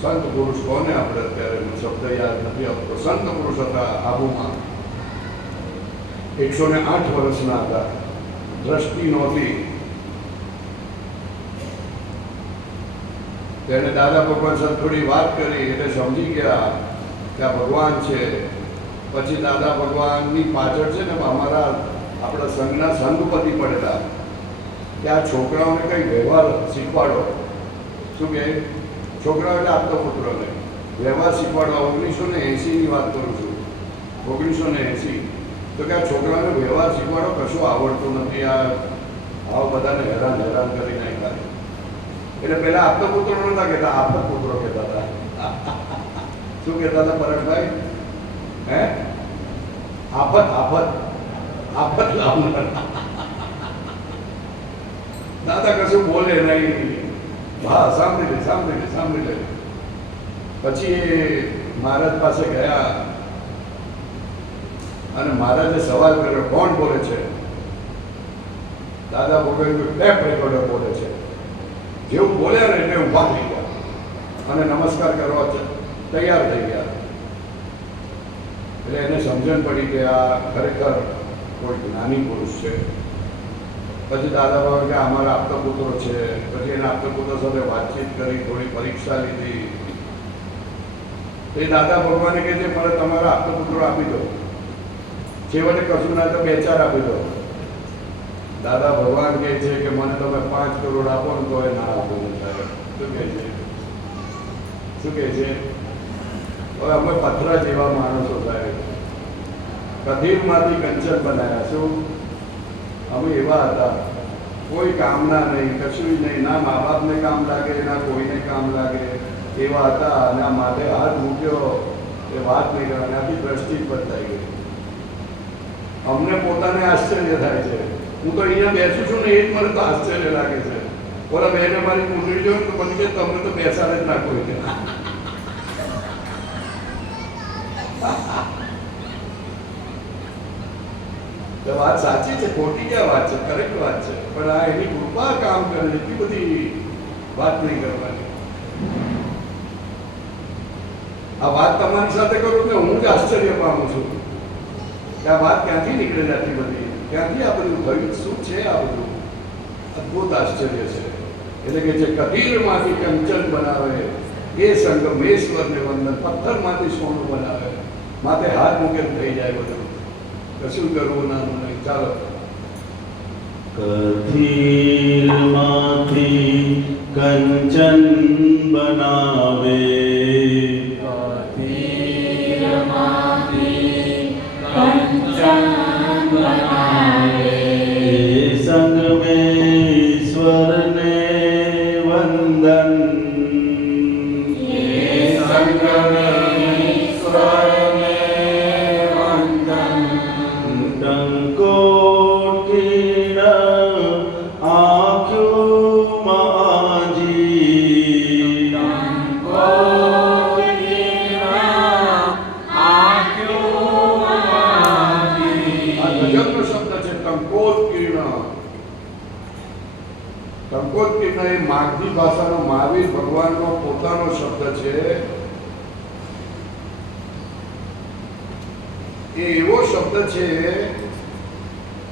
સંત પુરુષ કોને આપણે અત્યારે શબ્દ યાદ નથી આવતો. સંત પુરુષ હતા આબુમાં, 108 વર્ષના હતા, દ્રષ્ટિ નહોતી. તેને દાદા ભગવાન સાથે થોડી વાત કરી એટલે સમજી ગયા કે આ ભગવાન છે. પછી દાદા ભગવાનની પાછળ છે ને અમારા આપણા સંઘના સંઘપતિ પડેલા કે આ છોકરાઓને કંઈ વ્યવહાર શીખવાડો. શું કહે? છોકરાઓ એટલે આપતા પુત્રોને વ્યવહાર શીખવાડવા. 1980ની વાત કરું છું, 1980. તો કે આ છોકરાઓને વ્યવહાર શીખવાડો, કશું આવડતું નથી, આ બધાને હેરાન કરી નાખ્યા. એટલે પહેલા આપતા પુત્રો નહોતા કહેતા, આપતા પુત્રો કહેતા હતા. શું કહેતા હતા પરેશભાઈ? હે? આફત લાવનાર. દાદા કશું બોલે નહીં. હા, સાંભળી લે. પછી એ મહારાજ પાસે ગયા અને મહારાજે સવાલ કર્યો, કોણ બોલે છે? દાદા ભગવાન ટેપ રેકોર્ડર બોલે છે. જેવું બોલ્યા ને એટલે ઊભા થઈ ગયા અને નમસ્કાર કરવા તૈયાર થઈ ગયા. એટલે એને સમજણ પડી કે આ ખરેખર કોઈ જ્ઞાની પુરુષ છે. પછી દાદા બાબા કે અમારા આપતા પુત્રો છે. પછી એના આપતા પુત્રો સાથે વાતચીત કરી, થોડી પરીક્ષા લીધી. એ દાદા ભગવાને કહે છે મને તમારા આપતા પુત્રો આપી દો. છેવટે કશું ના તો 2-4 આપી દો. દાદા ભગવાન કહે છે કે મને તમે 5 કરોડ આપો ને તો એ ના આપો. શું કહે છે? હવે અમે પથરા જેવા માણસો સાહેબ, કથીરમાંથી કંચન બનાવ્યા. શું અમે એવા હતા? કોઈ કામના નહીં, કશું નહીં, ના મા બાપને કામ લાગે, ના કોઈને કામ લાગે, એવા હતા. અને આ માથે હાથ મૂક્યો એ વાત નહીં કરવાની, આખી દ્રષ્ટિ જ બદલાઈ ગઈ. અમને પોતાને આશ્ચર્ય થાય છે. હું તો અહીંયા બેસું છું ને એ જ મને તો આશ્ચર્ય લાગે છે. ઓલા બેને મારી કુંડળી જોયું તો મને કે તમને તો બેસાડે જ ના કોઈ. વાત સાચી છે, ખોટી ક્યાં વાત છે? કરેક્ટ વાત છે. પણ આ એની કૃપા કામ કરે, એટલી બધી વાત નહીં કરવાની. આ વાત તમારી સાથે કરું એટલે હું જ આશ્ચર્ય પામું છું કે આ વાત ક્યાંથી નીકળે આટલી બધી, ક્યાંથી આ બધું થયું, શું છે આ બધું? અદભુત આશ્ચર્ય છે. એટલે કે જે કથીરમાંથી કંચન બનાવે એ સંગમેશ્વરને વંદન, પથ્થરમાંથી સોનું બનાવે, માથે હાથ મૂકે થઈ જાય બધું. કશું કરવું નાનું નહીં. ચાલો. કથીરમાંથી કંચન બનાવે, સંગમેશ્વરને વંદન, માગધી ભાષાનો મહાવીર ભગવાનનો પોતાનો શબ્દ છે. એ એવો શબ્દ છે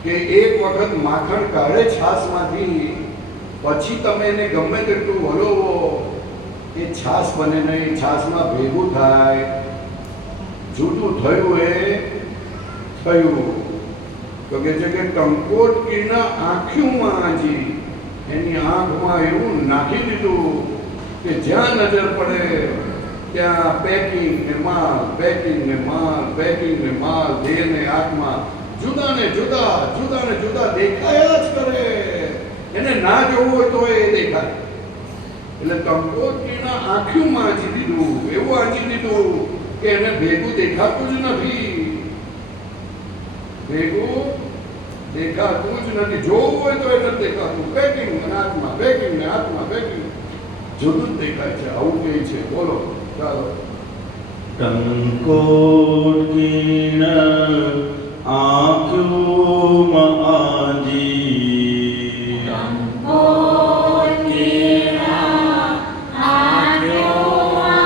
કે એક વખત માખણ કાઢે છાશમાંથી, પછી તમે એને ગમે તેટલું હલોવો એ છાશ બને નહીં, છાશમાં ભેગું થાય, જુદું થયું એ થયું. તો કે છે કે ટંકોટ કીના આંખ્યુંમાં આજી, એની આંખમાં એવું નાખી દીધું કે જ્યાં નજર પડે ત્યાં પેકિંગ ને માલ, પેકિંગ ને માલ, પેકિંગ ને માલ, દેહ ને આત્મા જુદા ને જુદા દેખાયા જ કરે. એને ના જોવું હોય તો એ દેખાય. એટલે કંકોત્રીના આંખ્યુંમાં આંચી દીધું, એવું આંચી દીધું કે એને ભેગું દેખાતું જ નથી. ભેગું દેખાતું જ નથી. જોવું હોય તો એ નથી દેખાતું. પેકિંગ ને આત્મા, પેકિંગ ને આત્મા, પેકિંગ જુદું જ દેખાય છે. આવું કહે છે. બોલો. ચાલો. ટંકોટ કીના આંખ્યુંમાં આજી, ટંકોટ કીના આંખ્યુંમાં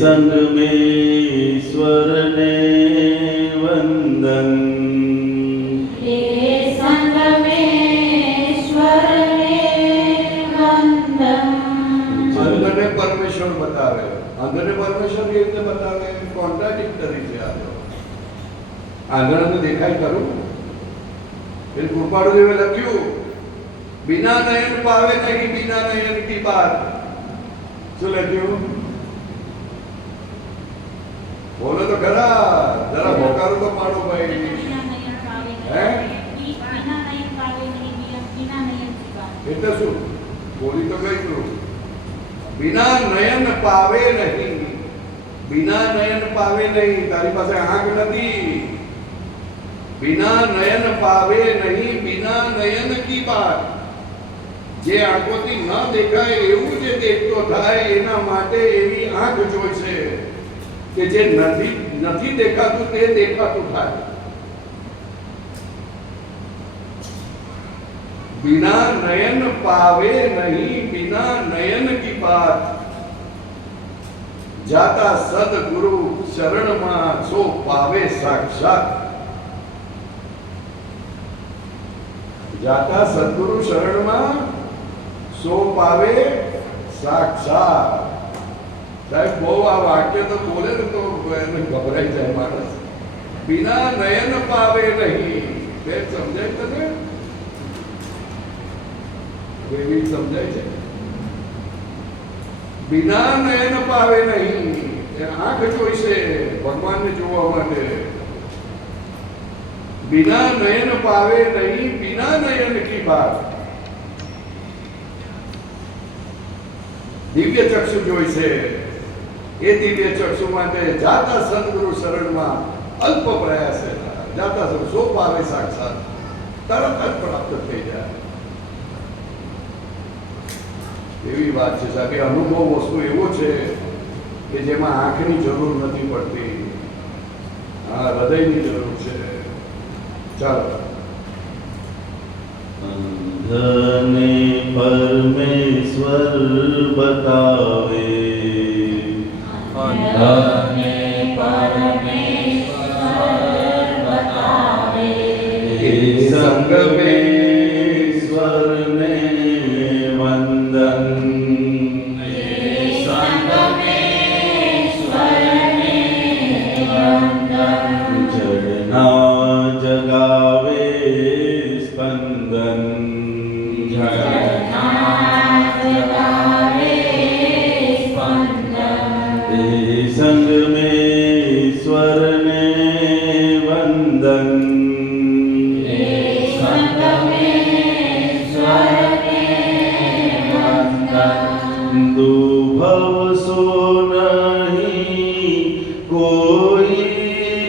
संग में ईश्वर ने वंदन संग में ईश्वर ने वंदन અંધને પરમેશ્વર બતાવે. અંધને પરમેશ્વર કેવી રીતે બતાવે? કોન્ટ્રાડિક્ટરી છે આ તો. આંધળાને દેખાય ખરું? એ કૃપાળુદેવે લખ્યું, બિના નયન પાવે નહીં બિના નયન કી બાત. શું લખ્યું? બોલો તો ખરા, જરા ભોકારો તો પાડો ભાઈ. હે? એટલે શું? બોલી તો ગઈ તું. બિના નયન પાવે નહીં, બિના નયન પાવે નહીં. તારી પાસે આંખ નથી. બિના નયન પાવે નહીં બિના નયન કી બાત. જે આંખોથી ન દેખાય એવું જે દેખતો થાય એના માટે એવી આંખ જોઈશે કે જે નથી દેખાતું તે દેખાતું થાય. बिना नयन पावे नहीं बिना नयन की बात. जाता सदगुरु शरण में सो पावे साक्षात. जाता सदगुरु शरण में सो पावे साक्षात. साहेब बहु आ वाक्य तो बोले तो घबराई जाए मानस. बिना नयन पावे नहीं. समझाय तने? એવી સમજાય છે. બિના નયન પાવે નહીં. આંખ જોઈશે ભગવાનને જોવા માટે. બિના નયન પાવે નહીં બિના નયન કી બાત. દિવ્ય ચક્ષુ જોઈશે. એ દિવ્ય ચક્ષુ માટે જાતા સદગુરુ શરણમાં અલ્પ પ્રયાસે જાતા સો પાવે સાક્ષાત. તરત જ પ્રાપ્ત થઈ જાય એવી વાત છે સાહેબ. અનુભવ વસ્તુ એવો છે કે જેમાં આંખની જરૂર નથી પડતી, હા હૃદયની જરૂર છે. ચાલો. અંધને પરમેશ્વર બતાવે અંધને પરમેશ્વર બતાવે એ સંગ में ईश्वर ने वंदन संग में ईश्वर ने वंदन जड़ना जगावे स्पंदन जड़ना जगावे स्पंदन ए संग में ईश्वर ने वंदन संग में ईश्वर ने वंदन दुभव सो नहीं कोई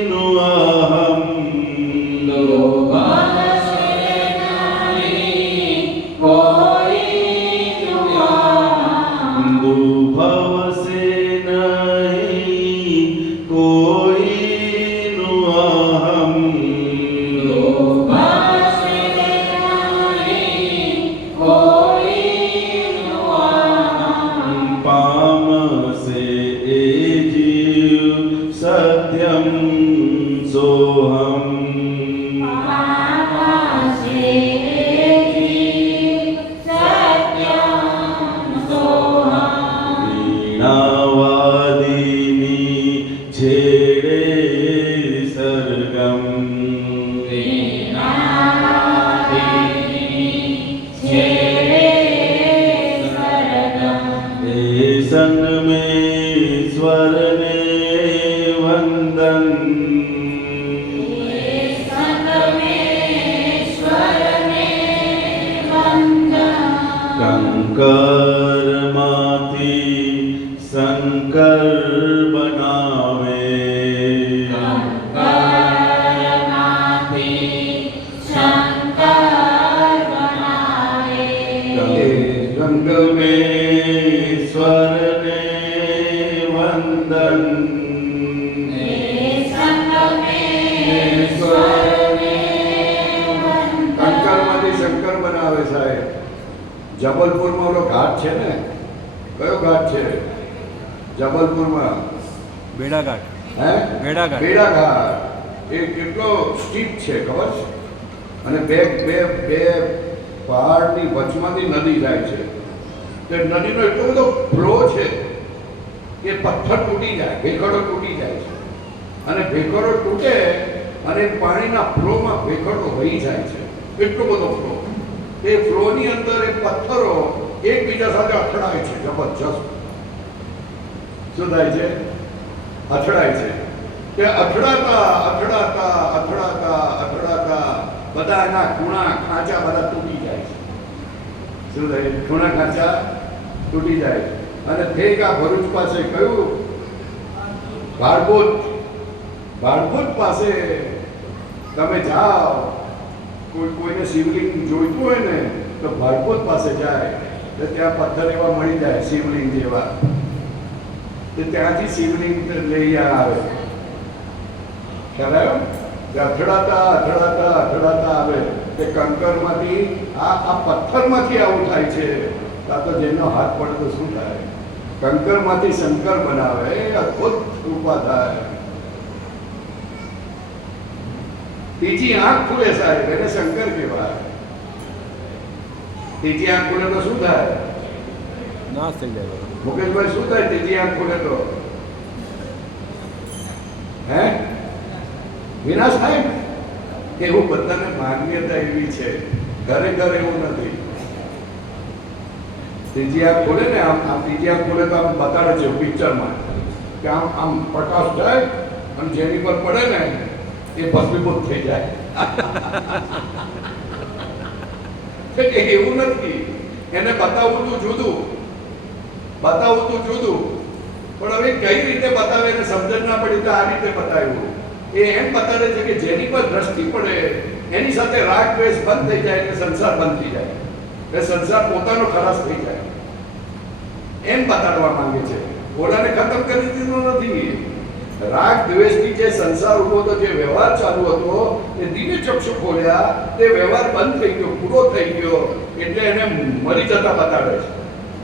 नु अहम लोभव से नहीं कोई दुआम दुभव से नहीं कोई नु अहम लोभव से नहीं कोई दुआम पाम से ए जीव सत्यम सोहम पापसे जीव सत्यं सोहम् वीणावादिनी छेड़े सर्गम वीणावादिनी छेड़े सरगम ए संग में ईश्वर ने वंदन संग में ईश्वर ने वंदन कंकर माती शंकर बनावे कंकरमाथी शंकर बनावे रंग में ईश्वर ने वंदन संग में ईश्वर ने वंदन કંકરમાંથી શંકર બનાવે સાહેબ. જબલપુરમાં ઓલો ઘાટ છે ને, કયો ઘાટ છે? જબલપુરમાં બેડાઘાટ હે બેડાઘાટ. બેડાઘાટ એ કેટલો સ્ટીપ છે ખબર છે? અને બે બે બે પહાડની વચમાંથી નદી જાય છે. તે નદીનો એટલો બધો ફ્લો છે કે પથ્થર તૂટી જાય, ભેખડો તૂટી જાય છે. અને ભેખડો તૂટે અને પાણીના ફ્લોમાં ભેખડો વહી જાય છે. એટલો બધો ફ્લો. એ ફ્લોની અંદર એ પથ્થરો એકબીજા સાથે અથડાય છે જબરજસ્ત. શું થાય છે? અથડાય છે. તે અથડાતા અથડાતા અથડાતા અથડાતા બધા એના ખૂણા ખાંચા બધા તૂટી જાય છે. શું થાય? ખૂણા ખાંચા તૂટી જાય છે. અને ઠેક આ ભરૂચ પાસે કયું ભાડભૂત પાસે તમે જાઓ, કોઈને શિવલિંગ જોઈતું હોય ને તો ભાડભૂત પાસે જાય તો ત્યાં પથ્થર એવા મળી જાય શિવલિંગ જેવા. તે ત્યાંથી શિવલિંગ લઈ આવે. ખ્યાલ આવ્યો? તે અથડાતા અથડાતા અથડાતા આવે તે કંકરમાંથી આ પથ્થરમાંથી આવું થાય છે. આ તો જેનો હાથ પડે તો શું થાય? કંકરમાંથી શંકર બનાવે. અદ્ભુત કૃપા થાય. ત્રીજી આંખ ખુલે સાહેબ, એને શંકર કહેવાય. ત્રીજી આંખ ખુલે તો શું થાય? નાશ થઈ જાય. મુકેશભાઈ શું થાય ત્રીજી આંખ ખુલે તો? હે? વિનાશ થાય ને? એવું બધાને માન્યતા એવી છે. ખરેખર એવું નથી. ત્રીજી આંખ ખોલે ને આમ ત્રીજી આંખ ખોલે તો આમ બતાડે છે પિક્ચરમાં કે આમ પ્રકાશ જાય અને જેની પર પડે ને એ ભસ્મીભૂત થઈ જાય. એવું નથી. એને બતાવવું તો જુદું, બતાવવું તો જુદું, પણ હવે કઈ રીતે બતાવે એને સમજણ ના પડી તો આ રીતે બતાવ્યું. એ એમ બતાવે છે કે જેની પર દ્રષ્ટિ પડે એની સાથે રાગ દ્વેષ બંધ થઈ જાય એટલે સંસાર બંધ થઈ જાય, એ સંસાર પોતાનો ખલાસ થઈ જાય એમ બતાડવા માંગે છે. ઓલાને ખતમ કરી દીધો નથી. રાગ દ્વેષથી જે સંસાર ઉભો હતો, જે વ્યવહાર ચાલુ હતો, એ દિવ્ય ચક્ષુ ખોલ્યા, તે વ્યવહાર બંધ થઈ ગયો, પૂરો થઈ ગયો, એટલે એને મરી જતા બતાડે છે.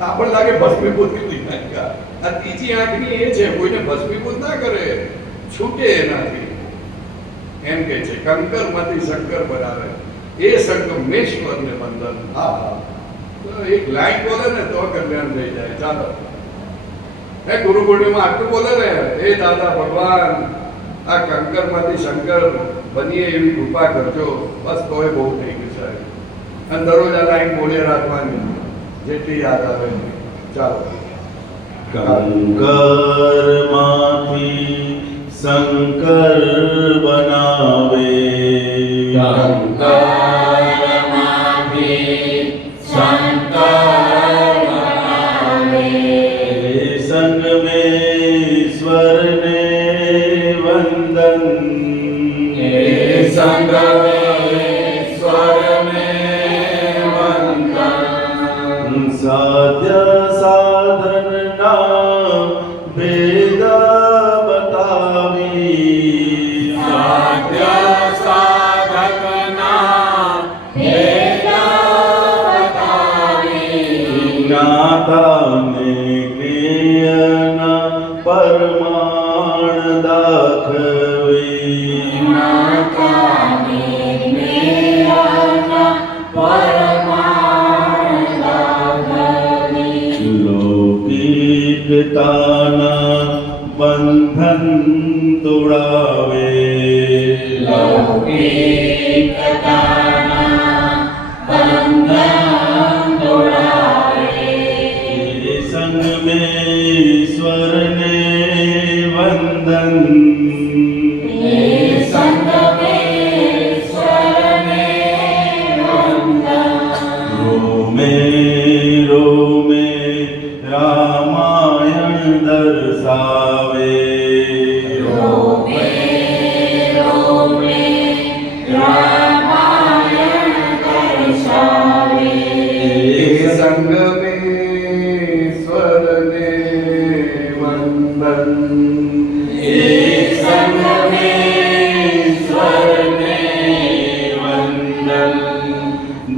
આપણને લાગે ભસ્મીભૂત કરી નાખ્યા. આ ત્રીજી આંખની એ છે, કોઈને ભસ્મીભૂત ના કરે, છૂટે એનાથી. એમ કે છે કંકરમાંથી શંકર બનાવે, એ સંગમેશ્વરને વંદન. હા, તો એક લાઈન બોલે ને તો કલ્યાણ થઈ જાય. ચાલો, એ ગુરુ પૂર્ણિમા આટલું બોલે ને, એ દાદા ભગવાન આ કંકરમાંથી શંકર બનીએ એવી કૃપા કરજો, બસ તોય બહુ થઈ ગયું સાહેબ. અને દરરોજ આ લાઈન બોલી રાખવાની જેટલી યાદ આવે. ચાલો. કંકરમાંથી શંકર બનાવે, કંકરમાંથી શંકર બનાવે, સંગમેશ્વરને વંદન, સંગમેશ્વરને વંદન, સાધ્ય સાધનના ભેદ બતાવી, સાધ્ય સાધકના ભેદ બતાવી, જ્ઞાતાને જ્ઞેયના પરમાણ દાખવી, જ્ઞાતાને જ્ઞેયના પરમાણ દાખવી, લૌકિકતાના બંધન તોડાવે, લૌકિકતાના બંધન તોડાવે, સંગમેશ્વરને વંદન, સંગમેશ્વરને વંદન, રોમે રોમે રામાયણ દર્શાવે, રોમે રોમે રામાયણ દર્શાવે, સંગમેશ્વરને વંદન, સંગમેશ્વરને વંદન,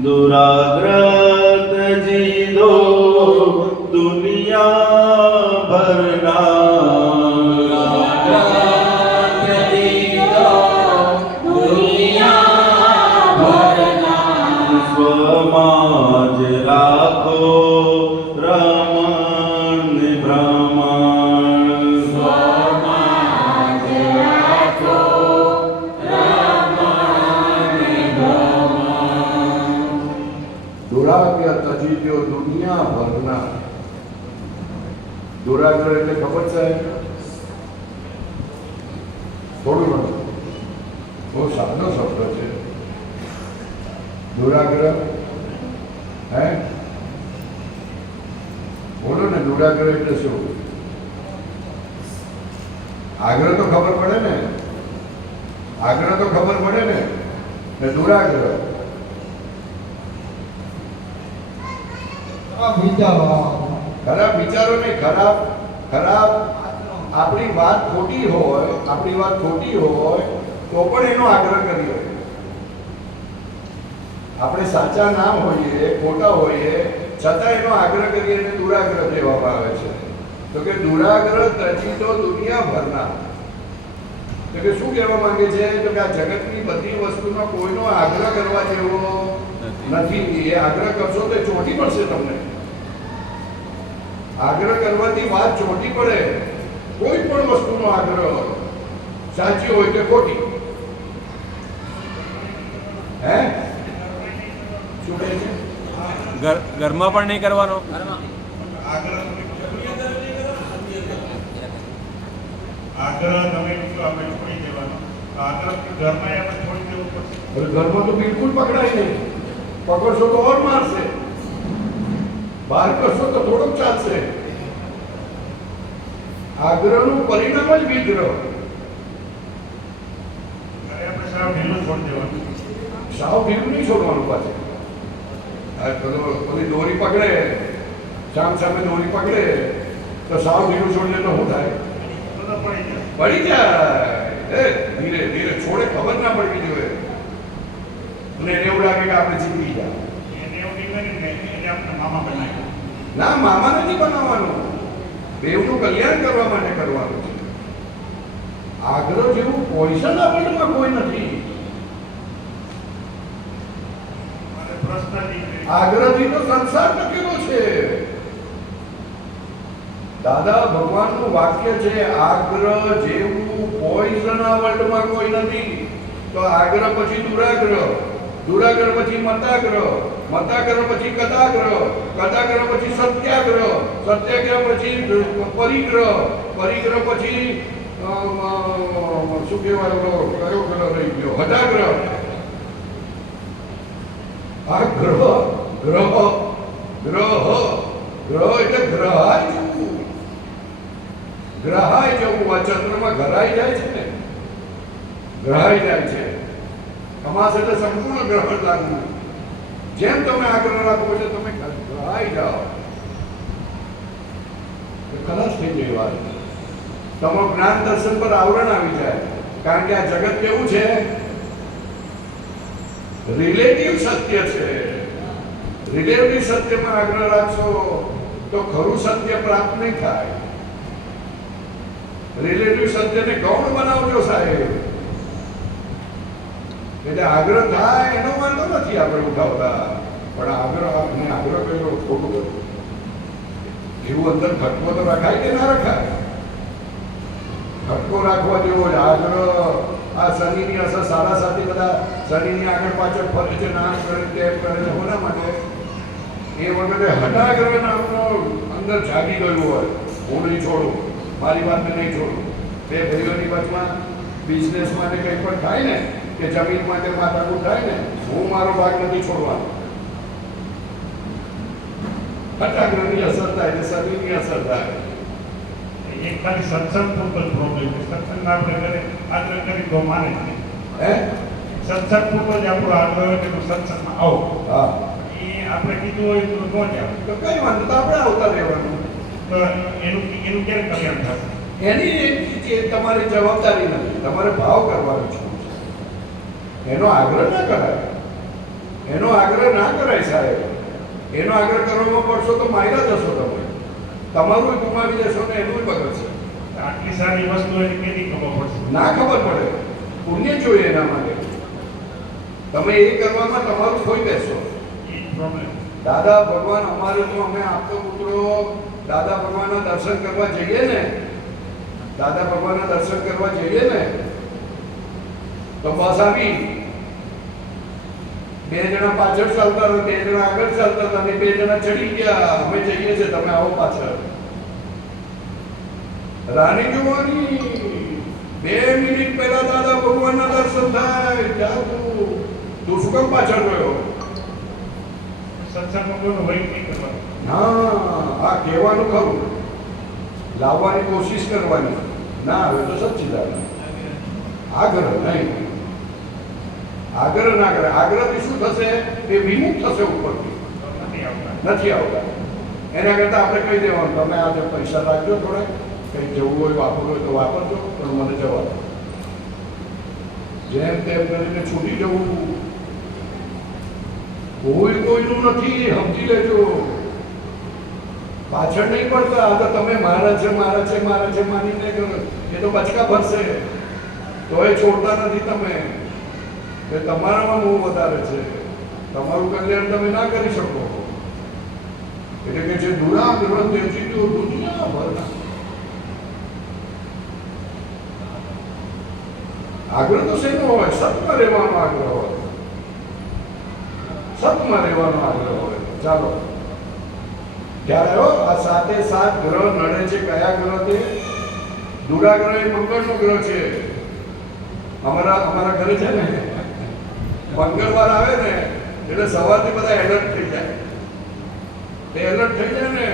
दुराग्रत जीदो दुनिया भरना, દુરાગ્રહ એટલે ખબર છે? થોડું ઘણું બહુ સાદો શબ્દ છે દુરાગ્રહ. હે બોલો ને, દુરાગ્રહ એટલે શું? આગ્રહ તો ખબર પડે ને, આગ્રહ તો ખબર પડે ને દુરાગ્રહ ખરાબ વિચારો નહીં, ખરાબ ખરાબ આપણી વાત ખોટી હોય, આપણી વાત ખોટી હોય તો પણ એનો આગ્રહ કરીએ. આપણે સાચા ના હોઈએ, ખોટા હોઈએ, છતાં એનો આગ્રહ કરીએ એને દુરાગ્રહ કહેવામાં આવે છે. તો કે દુરાગ્રહ ત્યજી તો દુનિયાભરના. તો કે શું કહેવા માંગે છે? તો કે આ જગતની બધી વસ્તુનો કોઈનો આગ્રહ કરવા જેવો નથી. એ આગ્રહ કરશો તો ચોંટી પડશે તમને. આગ્રહ કરવાથી વાત ચોંટી પડે. કોઈ પણ વસ્તુનો આગ્રહ સાચી હોય કે ખોટી. હે શું કહે છે? ઘરમાં પણ નહીં કરવાનો. આગ્રહ તમે કીધું આપણે છોડી દેવાનો. આગ્રહ ઘરમાં આપણે છોડી દેવું પડશે. ઘરમાં તો બિલકુલ પકડાય નહીં. પકડશો તો ઓર મારશે. બહાર કરશો તો થોડુંક ચાલશે. આગ્રહનું પરિણામ જ વિગ્રહ. અરે આપણે સાવ ઢીલું છોડી દેવાનું. સાવ ઢીલું નહીં છોડવાનું પાછું. ઓલી દોરી પકડે, સામે દોરી પકડે તો સાવ ઢીલું છોડીને તો શું થાય? તો પડી જાય. પડી જાય. ધીરે ધીરે છોડે, ખબર ના પડવી જોઈએ. અને એને એવું લાગે કે આપણે જીતી ગયા. એને એવું નહીં ને એને આપણે મામા બનાવ્યા. ના, મામા નથી બનાવવાનું. બેવનું કલ્યાણ કરવા માટે કરવાનું છે. આગ્રહ જેવું પોઈઝન આ વર્લ્ડમાં કોઈ નથી. મારે પ્રશ્ન નહીં. આગ્રહથી તો સંસાર ટકેલો છે. દાદા ભગવાનનું વાક્ય છે, આગ્રહ જેવું પોઈઝન આ વર્લ્ડમાં કોઈ નથી. તો આગ્રહ પછી દુરાગ્રહ, દુરાગ્રહ પછી મતાગ્રહ, મતાગ્રહ પછી કદાગ્રહ, કદાગ્રહ પછી સત્યાગ્રહ, સત્યાગ્રહ પછી પરિગ્રહ, પરિગ્રહ પછી શું કહેવાય, કયો પેલો રહી ગયો, હઠાગ્રહ. આ ગ્રહ ગ્રહ ગ્રહ ગ્રહ એટલે ગ્રહાય જવું. ગ્રહાય જવું. આ ચંદ્રમાં ઘરાઈ જાય છે ને, ગ્રહાઈ જાય છે. અમાસ એટલે સંપૂર્ણ ગ્રહણ લાગવું. જેમ તમે આગ્રહ રાખો એટલે તમે ગ્રહાઈ જાઓ. ખલાસ થઈ ગઈ વાત. તમારું જ્ઞાન દર્શન પર આવરણ આવી જાય. કારણ કે આ જગત કેવું છે? રિલેટિવ સત્ય છે. રિલેટિવ સત્યમાં આગ્રહ રાખશો તો ખરું સત્ય પ્રાપ્ત નહીં થાય. રિલેટિવ સત્યને ગૌણ બનાવજો સાહેબ. એટલે આગ્રહ થાય એનો વાંધો નથી આપણે ઉઠાવતા, પણ આગ્રહ કર્યો ખોટું કર્યું. એવું અંદર ખટકો તો રખાય કે ના રખાય? ખટકો રાખવા જેવો જ આગ્રહ. આ શનિની અસર સારા સાથી બધા શનિની આગળ પાછળ ફરે છે, નામ કરે, તેમ કરે છે. કોના માટે? એ વખતે હઠાગ્રહ નામનો અંદર જાગી ગયું હોય. હું નહીં છોડું, મારી વાતને નહીં છોડું. બે ભાઈઓની વચમાં બિઝનેસ માટે કંઈ પણ થાય ને, કે જમીન માટે માથાકૂટ થાય ને, હું મારો ભાગ નથી છોડવાનો. હઠાગ્રહની અસર થાય એટલે શનિની અસર થાય. એ ખાલી સત્સંગ પૂરતો જ પ્રોબ્લેમ છે. સત્સંગ આપણે કરે આગ્રહ કરી તો માને જ નહીં. હે સત્સંગ પૂરતો જ આપણો આગ્રહ હોય કે તું સત્સંગમાં આવો. હા, એ આપણે કીધું હોય તો ન જ આવે. તો કઈ વાંધો, તો આપણે આવતા રહેવાનું. તો એનું ક્યારે કલ્યાણ થશે? એની તમારી જવાબદારી નથી. તમારે ભાવ કરવાનો છે. એનો આગ્રહ ના કરાય. એનો આગ્રહ ના કરાય સાહેબ. એનો આગ્રહ કરવામાં પડશો તો માયલા જશો તમે. તમારું ગુમાવી દેશો ને એનું બગડશે. આટલી સારી વસ્તુ એની કેવી ખબર પડશે? ના ખબર પડે. પુણ્ય જોઈએ એના માટે. તમે એ કરવામાં તમારું ખોઈ બેસો. એ પ્રોબ્લેમ. દાદા ભગવાન અમારે તો અમે આપતો પુત્રો દાદા ભગવાનના દર્શન કરવા જઈએ ને, દાદા ભગવાનના દર્શન કરવા જઈએ ને, તો બસ આવી. બે જણા પાછળ ચાલતા હતા, બે જણા આગળ ચાલતા હતા, અને બે જણા ચડી ગયા. અમે જઈએ છીએ, તમે આવો પાછળ. રાણી જોવાની 2 મિનિટ પહેલા દાદા ભગવાનના દર્શન થાય. જા તું શું કામ પાછળ રહ્યો? સત્સંગમાં કોઈનો વૈર નહીં કરવાનો. હા, આ કહેવાનું ખરું, લાવવાની કોશિશ કરવાની, ના આવે તો સચ્ચિદાનંદ. આગ્રહ નહીં, આગ્રહ ના કરે. આગ્રહથી શું થશે? એ વિમુખ થશે ઉપરથી, નથી આવતા. નથી આવતા. એના કરતાં આપણે કહી દેવાનું, તમે આજે પૈસા રાખજો, થોડા કંઈ જવું હોય વાપરવું હોય તો વાપરજો, પણ મને જવા દો. જેમ તેમ કરીને છૂટી જવું. કોઈ કોઈનું નથી, સમજી લેજો. પાછળ નહીં પડતા. આ તો તમે મારા છે મારા છે મારા છે માની નહીં કરો, એ તો બચકા ભરશે તો એ છોડતા નથી. તમે કે તમારામાં મોહ વધારે છે, તમારું કલ્યાણ તમે ના કરી શકો. એટલે કે જે દુરાગ્રહ તેજી તો દુનિયા ભરના. આગ્રહ તો શેનો હોય? સતમાં રહેવાનો આગ્રહ હોય, સતમાં રહેવાનો આગ્રહ હોય. ચાલો, ત્યારે આ 7 ગ્રહ નડે છે. કયા ગ્રહ છે? દુરાગ્રહ એ મંગળનો ગ્રહ છે. અમારા ઘરે છે ને, મંગળવાર આવે ને એટલે સવારથી બધા એલર્ટ થઈ જાય. એલર્ટ થઈ જાય ને,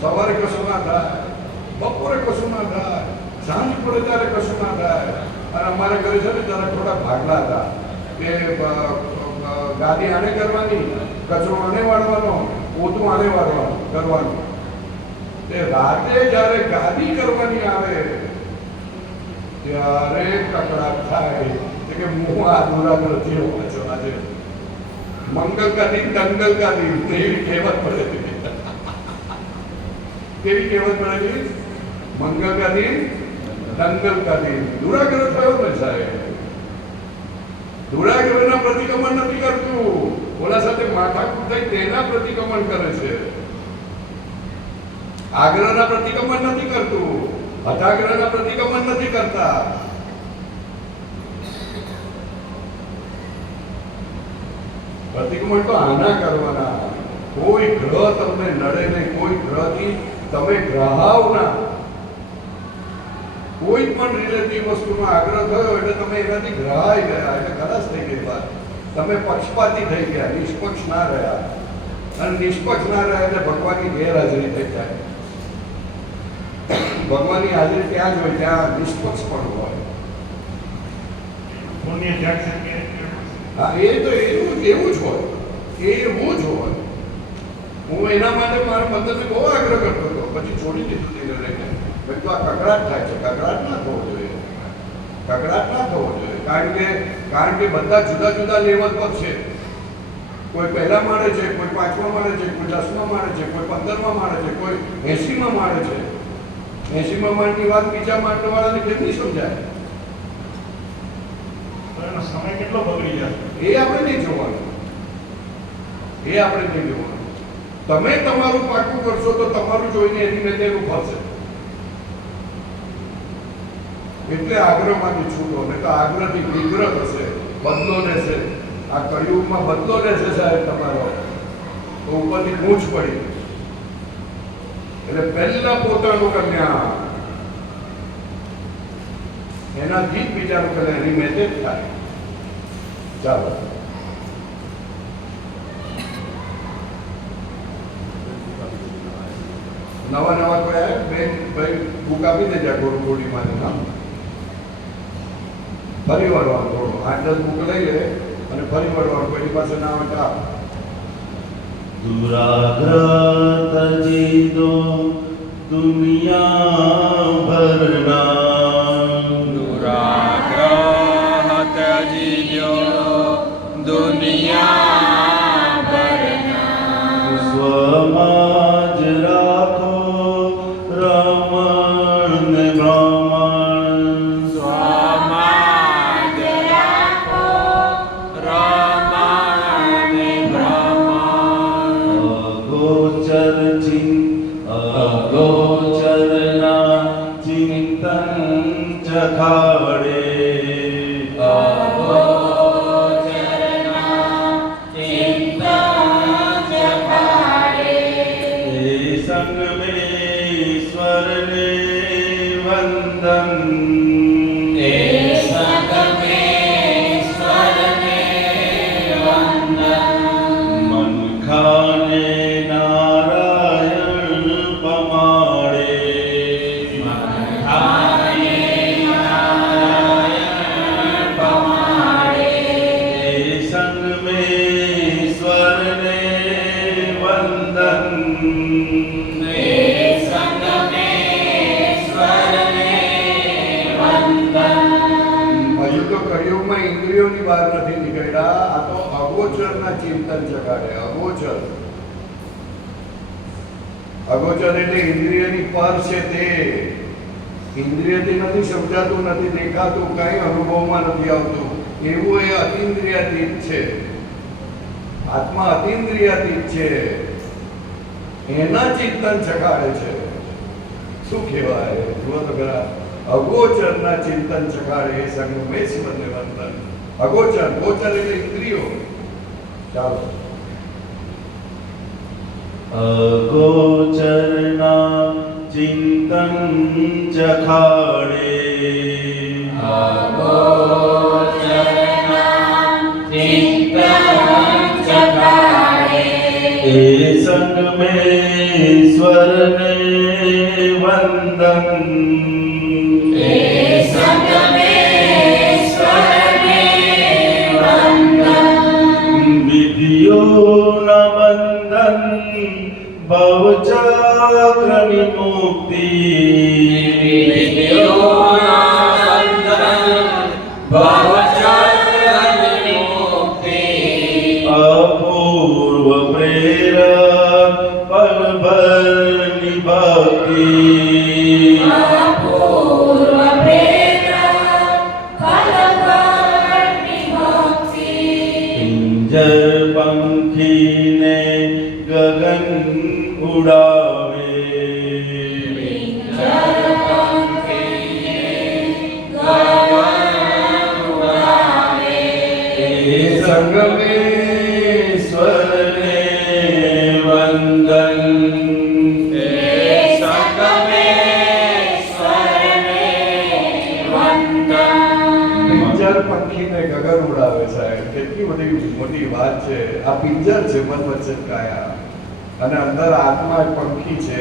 સવારે કશું ના થાય, બપોરે કશું ના થાય, સાંજ પડે ત્યારે કશું ના થાય. અને અમારા ઘરે છે ને ત્યારે થોડા ભાગલા હતા કે ગાદી આને કરવાની, કચરો આને વાળવાનો, પોતું આને વાળવાનું કરવાનું. તે રાતે જ્યારે ગાદી કરવાની આવે ત્યારે કકડાટ થાય કે હું આ દુરાગ્રહથી હોવા છો. આજે મંગલ કા દિન દંગલ કા દિન, એવી કહેવત પડે. કેવી કહેવત પડે? મંગલ કા દિન દંગલ કા દિન. દુરાગ્રહ થયો ને સાહેબ. દુરાગ્રહના પ્રતિક્રમણ નથી કરતું, ઓલા સાથે માથાકૂટ થઈ તેના પ્રતિક્રમણ કરે છે. આગ્રહના પ્રતિક્રમણ નથી કરતું, હઠાગ્રહના પ્રતિક્રમણ નથી કરતા. પ્રતિક્રમણ તો આના કરવાના. કોઈ ગ્રહ તમને નડે નહીં, કોઈ ગ્રહથી તમે ગ્રહાવના. કોઈ પણ રિલેટિવ વસ્તુનો આગ્રહ થયો એટલે તમે એનાથી ગ્રહાઈ ગયા, એટલે ખલાસ થઈ ગઈ વાત. તમે પક્ષપાતી થઈ ગયા, નિષ્પક્ષ ના રહ્યા. અને નિષ્પક્ષ ના રહ્યા એટલે ભગવાનની ગેરહાજરી થઈ જાય. ભગવાનની હાજરી ત્યાં જ હોય ત્યાં નિષ્પક્ષ પણ હોય. પુણ્ય જાગશે કે હા, એ તો એવું જ હોય, એવું જ હોય. હું એના માટે મારા મદદને બહુ આગ્રહ કરતો હતો, પછી છોડી દીધું ધીરે રહીને. ભાઈ તો આ કકડાટ થાય છે, કકડાટ ના થવો જોઈએ, કકડાટ ના થવો જોઈએ. કારણ કે બધા જુદા જુદા લેવલ પર છે. કોઈ પહેલા માળે છે, કોઈ 5મા માળે છે, કોઈ 10મા માળે છે, કોઈ 15મા માળે છે, કોઈ 80મા માળે છે. 80મા માળની વાત બીજા માળવાળાને કેટલી સમજાય? એનો સમય કેટલો બગડી જાય એ આપણે નહીં જોવાનું, એ આપણે નહીં જોવાનું. તમે તમારું પાકું કરશો તો તમારું જોઈને એની મેં તેનું ફરશે. એટલે આગ્રહમાંથી છૂટો, ને તો આગ્રહથી વિગ્રહ થશે, બદલો લેશે. આ કળિયુગમાં બદલો લેશે સાહેબ તમારો, તો ઉપરથી ગૂંચ પડી. એટલે પહેલા પોતાનું કલ્યાણ, એનાથી જ બીજાનું કલ્યાણ, એની મેં જ થાય. ચાલો, નવા કોઈ આવ્યા બેન? ભાઈ બુક આપી દેજે ગોળીમાં. હા, ફરી વળવાનું થોડું 8-10 બુક લઈ લે અને ફરી વળવાનું. કોઈની પાસે ના હોય તો આપ. દુરાગ્રહ તજી દો દુનિયા ભરના, દુરાગ્રહ ત્યજી દ્યો દુનિયા ભરના. સ્વમાં જ રાખો રમણ ને ભ્રમણ, સ્વમાં જ રાખો રમણ ને ભ્રમણ. અગોચરના ચિંતન ચખાવડે, અગોચરના ચિંતન જગાડે. એ સંગ મેં ઈશ્વરને કળિયુગમાં ઇન્દ્રિયોની બહાર નથી નીકળ્યા, આ તો અગોચરના ચિંતન જગાડે. અગોચર એટલે ઇન્દ્રિયની પર છે તે. ઇન્દ્રિયથી નથી સમજાતું, નથી દેખાતું, કઈ અનુભવમાં નથી આવતું, એવું એ અતિન્દ્રિયાતીત છે. આત્મા અતિન્દ્રિયાતીત છે, એના ચિંતન ચખાડે છે. શું કહેવાય? જુઓ તો ખરા, અગોચરના ચિંતન ચખાડે એ સંગમેશ મને વંદન. અગોચર, ગોચર એટલે ઇન્દ્રિયો. ચાલો. અગોચરના ચિંતન ચખાડે એ સંગ में स्वर ने वंदन विधियों न बंधन भवचक्र विमुक्ति अपूर्व प्रेरक पल भर निभक्ति पिंजर पंखी ने गगन उड़ावे संग में स्वर ने वंदन પિંજર પંખીને ગગન ઉડાવે. સાહેબ, કેટલી બધી મોટી વાત છે. આ પિંજર છે મન વચન કાયા, અને અંદર આત્મા એક પંખી છે,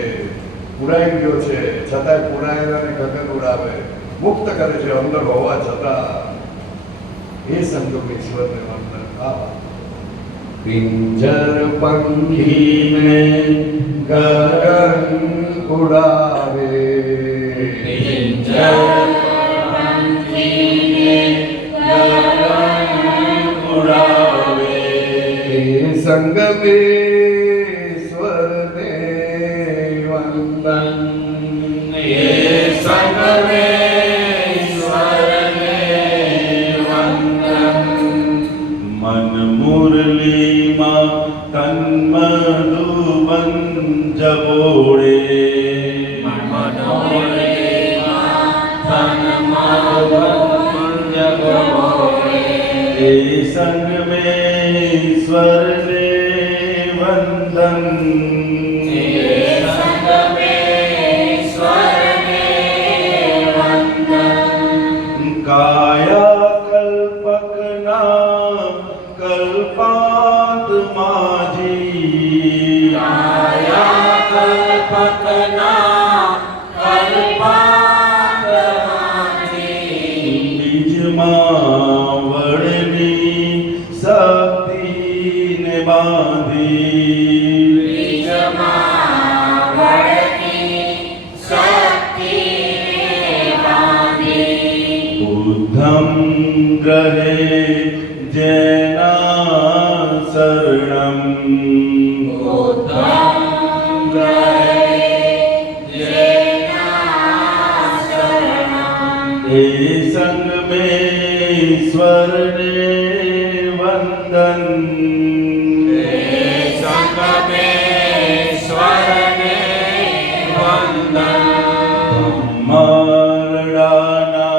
ઉડાઈ ગયો છે, છતાંય પુરાયેલાને ગગન ઉડાવે, મુક્ત કરે છે અંદર હોવા છતાં. એ સંગમ ઈશ્વરને વંદન. પિંજર પંખીને ગગન ઉડાવે, उड़ावे સંગમેશ્વરને વંદન. मन मुरली मां तन मधुबन जबोड़े ए संग में स्वर ने वंदन काया कल्पक नाम कल्पांत माझी निज मावड़नी शक्ति ने बांधी बुद्धम ग्रहे जैना शरणम हे संग में ईश्वर ने वंदन मरडाना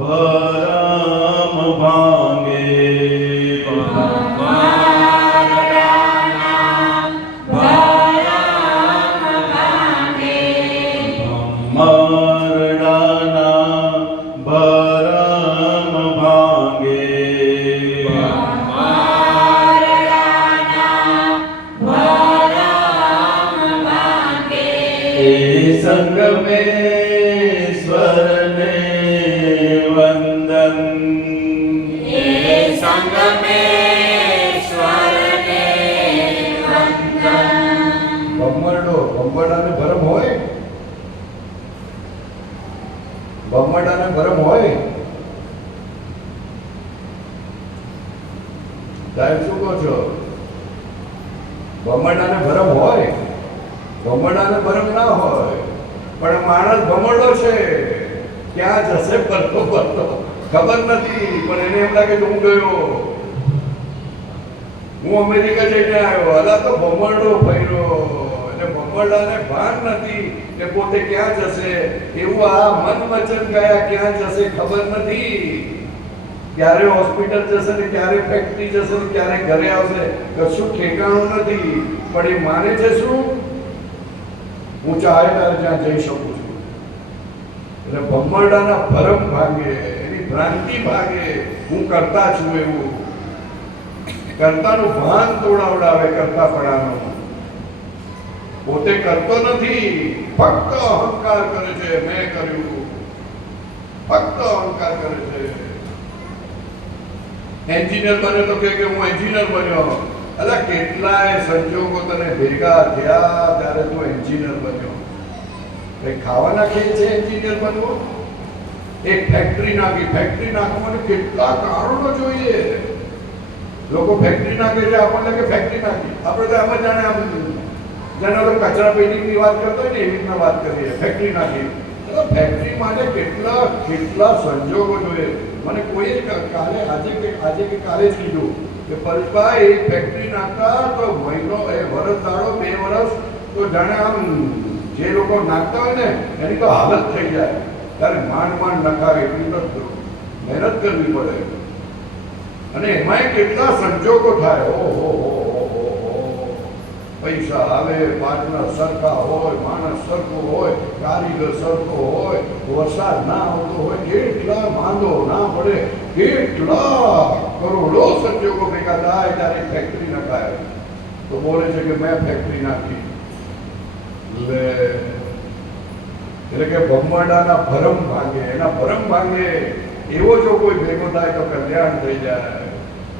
भरम भांगे मरडाना भरम भांगे ए संग में स्वर ने वंदन બમ્મરડાને ભરમ હોય, બમ્મરડાને ભરમ હોય, સાહેબ શું કહો છો? ભમરડાને ભરમ હોય? ભમરડાને ભરમ ના હોય, પણ માણસ ભમરડો છે. ક્યાં જશે ફરતો ફરતો ખબર નથી, પણ એને એમ લાગે કે હું ગયો, હું અમેરિકા જઈને આવ્યો. અલા તો ભમરડો ફર્યો, એટલે ભમરડાને ભાન નથી કે પોતે ક્યાં જશે. એવું આ મન વચન ગયા ક્યાં જશે ખબર નથી. ક્યારે હોસ્પિટલ જશે ને ક્યારે ફેક્ટરી જશે ને ક્યારે ઘરે આવશે, કશું ઠેકાણું નથી. પણ એ માને છે શું? હું ચાહે ત્યારે ત્યાં જઈ શકું છું. એટલે ભમરડાના ભરમ ભાગે, એની ભ્રાંતિ ભાગે, હું કરતા છું એવું. કર્તાનું ભાન તોડાવડાવે, કર્તાપણાનું. પોતે કરતો નથી, ફક્ત અહંકાર કરે છે, મેં કર્યું. ફક્ત અહંકાર કરે છે. એન્જિનિયર બને તો કે હું એન્જિનિયર બન્યો. અલા કેટલાય સંજોગો તને ભેગા થયા ત્યારે તું એન્જિનિયર બન્યો. કઈ ખાવાના ખેલ છે એન્જિનિયર બનવો? એક ફેક્ટરી નાખી, ફેક્ટરી નાખવાને કેટલા કારણો જોઈએ. લોકો ફેક્ટરી નાખે છે, આપણને કે ફેક્ટરી નાખી. આપણે તો આમ જાણે આમ જાણે કચરા પેટીની વાત કરતો હોય ને એવી રીતના વાત કરીએ, ફેક્ટરી નાખી. ફેક્ટરી માટે કેટલા સંજોગો જોઈએ. મને કોઈ કાલે આજે કે કાલે જ કીધું કે પરેશભાઈ એક ફેક્ટરી નાખતા તો મહિનો વરસ દાડો 2 વર્ષ તો જાણે આમ જે લોકો નાખતા હોય ને એની તો હાલત થઈ જાય. ત્યારે માંડ નખાવે, એટલી તો મહેનત કરવી પડે. અને એમાંય કેટલા સંજોગો થાય. ઓહો, પૈસા આવે, પાર્ટનર સરખા હોય, માણસ સરખો હોય, કારીગર સરખો હોય, વરસાદ ના આવતો હોય, કેટલા માંદો ના પડે, કેટલા કરોડો સંજોગો ભેગા થાય ત્યારે ફેક્ટરી નખાય. તો બોલે છે કે મેં ફેક્ટરી નાખી. એટલે કે ભમરડાના ભરમ ભાંગે, એના ભરમ ભાંગે. એવો જો કોઈ ભેગો થાય તો કલ્યાણ થઈ જાય.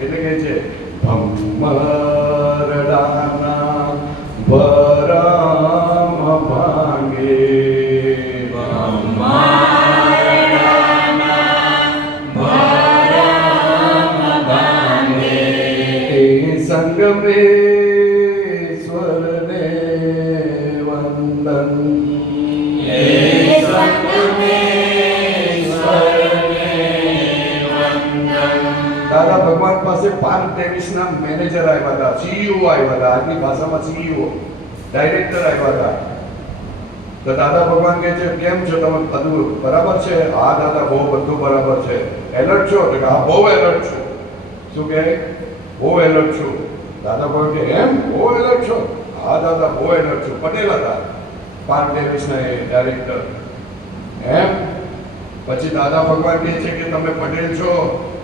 એટલે કે છે ભમરડાના ભરમ ભાંગે, સંગ મેશ્વરને વંદન. દાદા ભગવાન પાસે પાર્ક ટેનિસના મેનેજર આવ્યા હતા, સીઈઓ આવ્યા હતા. આજની ભાષામાં સીઈઓ, ડાયરેક્ટર આવ્યા હતા. તો દાદા ભગવાન કહે છે કેમ છો તમે, બધું બરાબર છે? હા દાદા બધું બરાબર છે. એલર્ટ છો? તો હા બહુ એલર્ટ છું. શું કહે? બહુ એલર્ટ છું. દાદા ભગવાન કે એમ બહુ એલર્ટ છો? હા દાદા બહુ એલર્ટ છું. પટેલ હતા પાર્ક ટેનિસના એ ડાયરેક્ટર. એમ? પછી દાદા ભગવાન કહે છે કે તમે પટેલ છો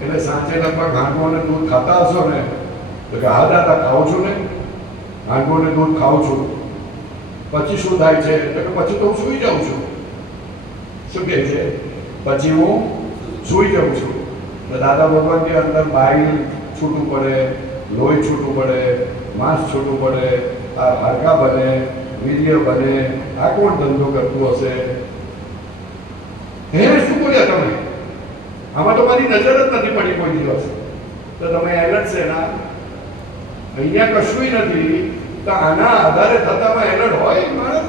એટલે સાંજે લગભગ હાંડવો અને દૂધ ખાતા હશો ને? તો કે હા દાદા ખાઉં છું ને, હાંડવો અને દૂધ ખાઉં છું. પછી શું થાય છે? તો કે પછી તો હું સૂઈ જાઉં છું. શું કહે છે? પછી હું સૂઈ જાઉં છું. તો દાદા ભગવાન કે અંદર બાઈલ છૂટું પડે, લોહી છૂટું પડે, માંસ છૂટું પડે, આ હાડકા બને, વીર્ય બને. આ કોણ ધંધો કરતું હશે? હે શું બોલ્યા તમે? આમાં તો મારી નજર જ નથી પડી કોઈ દિવસ. તો તમે એલર્ટ છે ના? અહીંયા કશું નથી. તો આના આધારે થતામાં એલર્ટ હોય માણસ?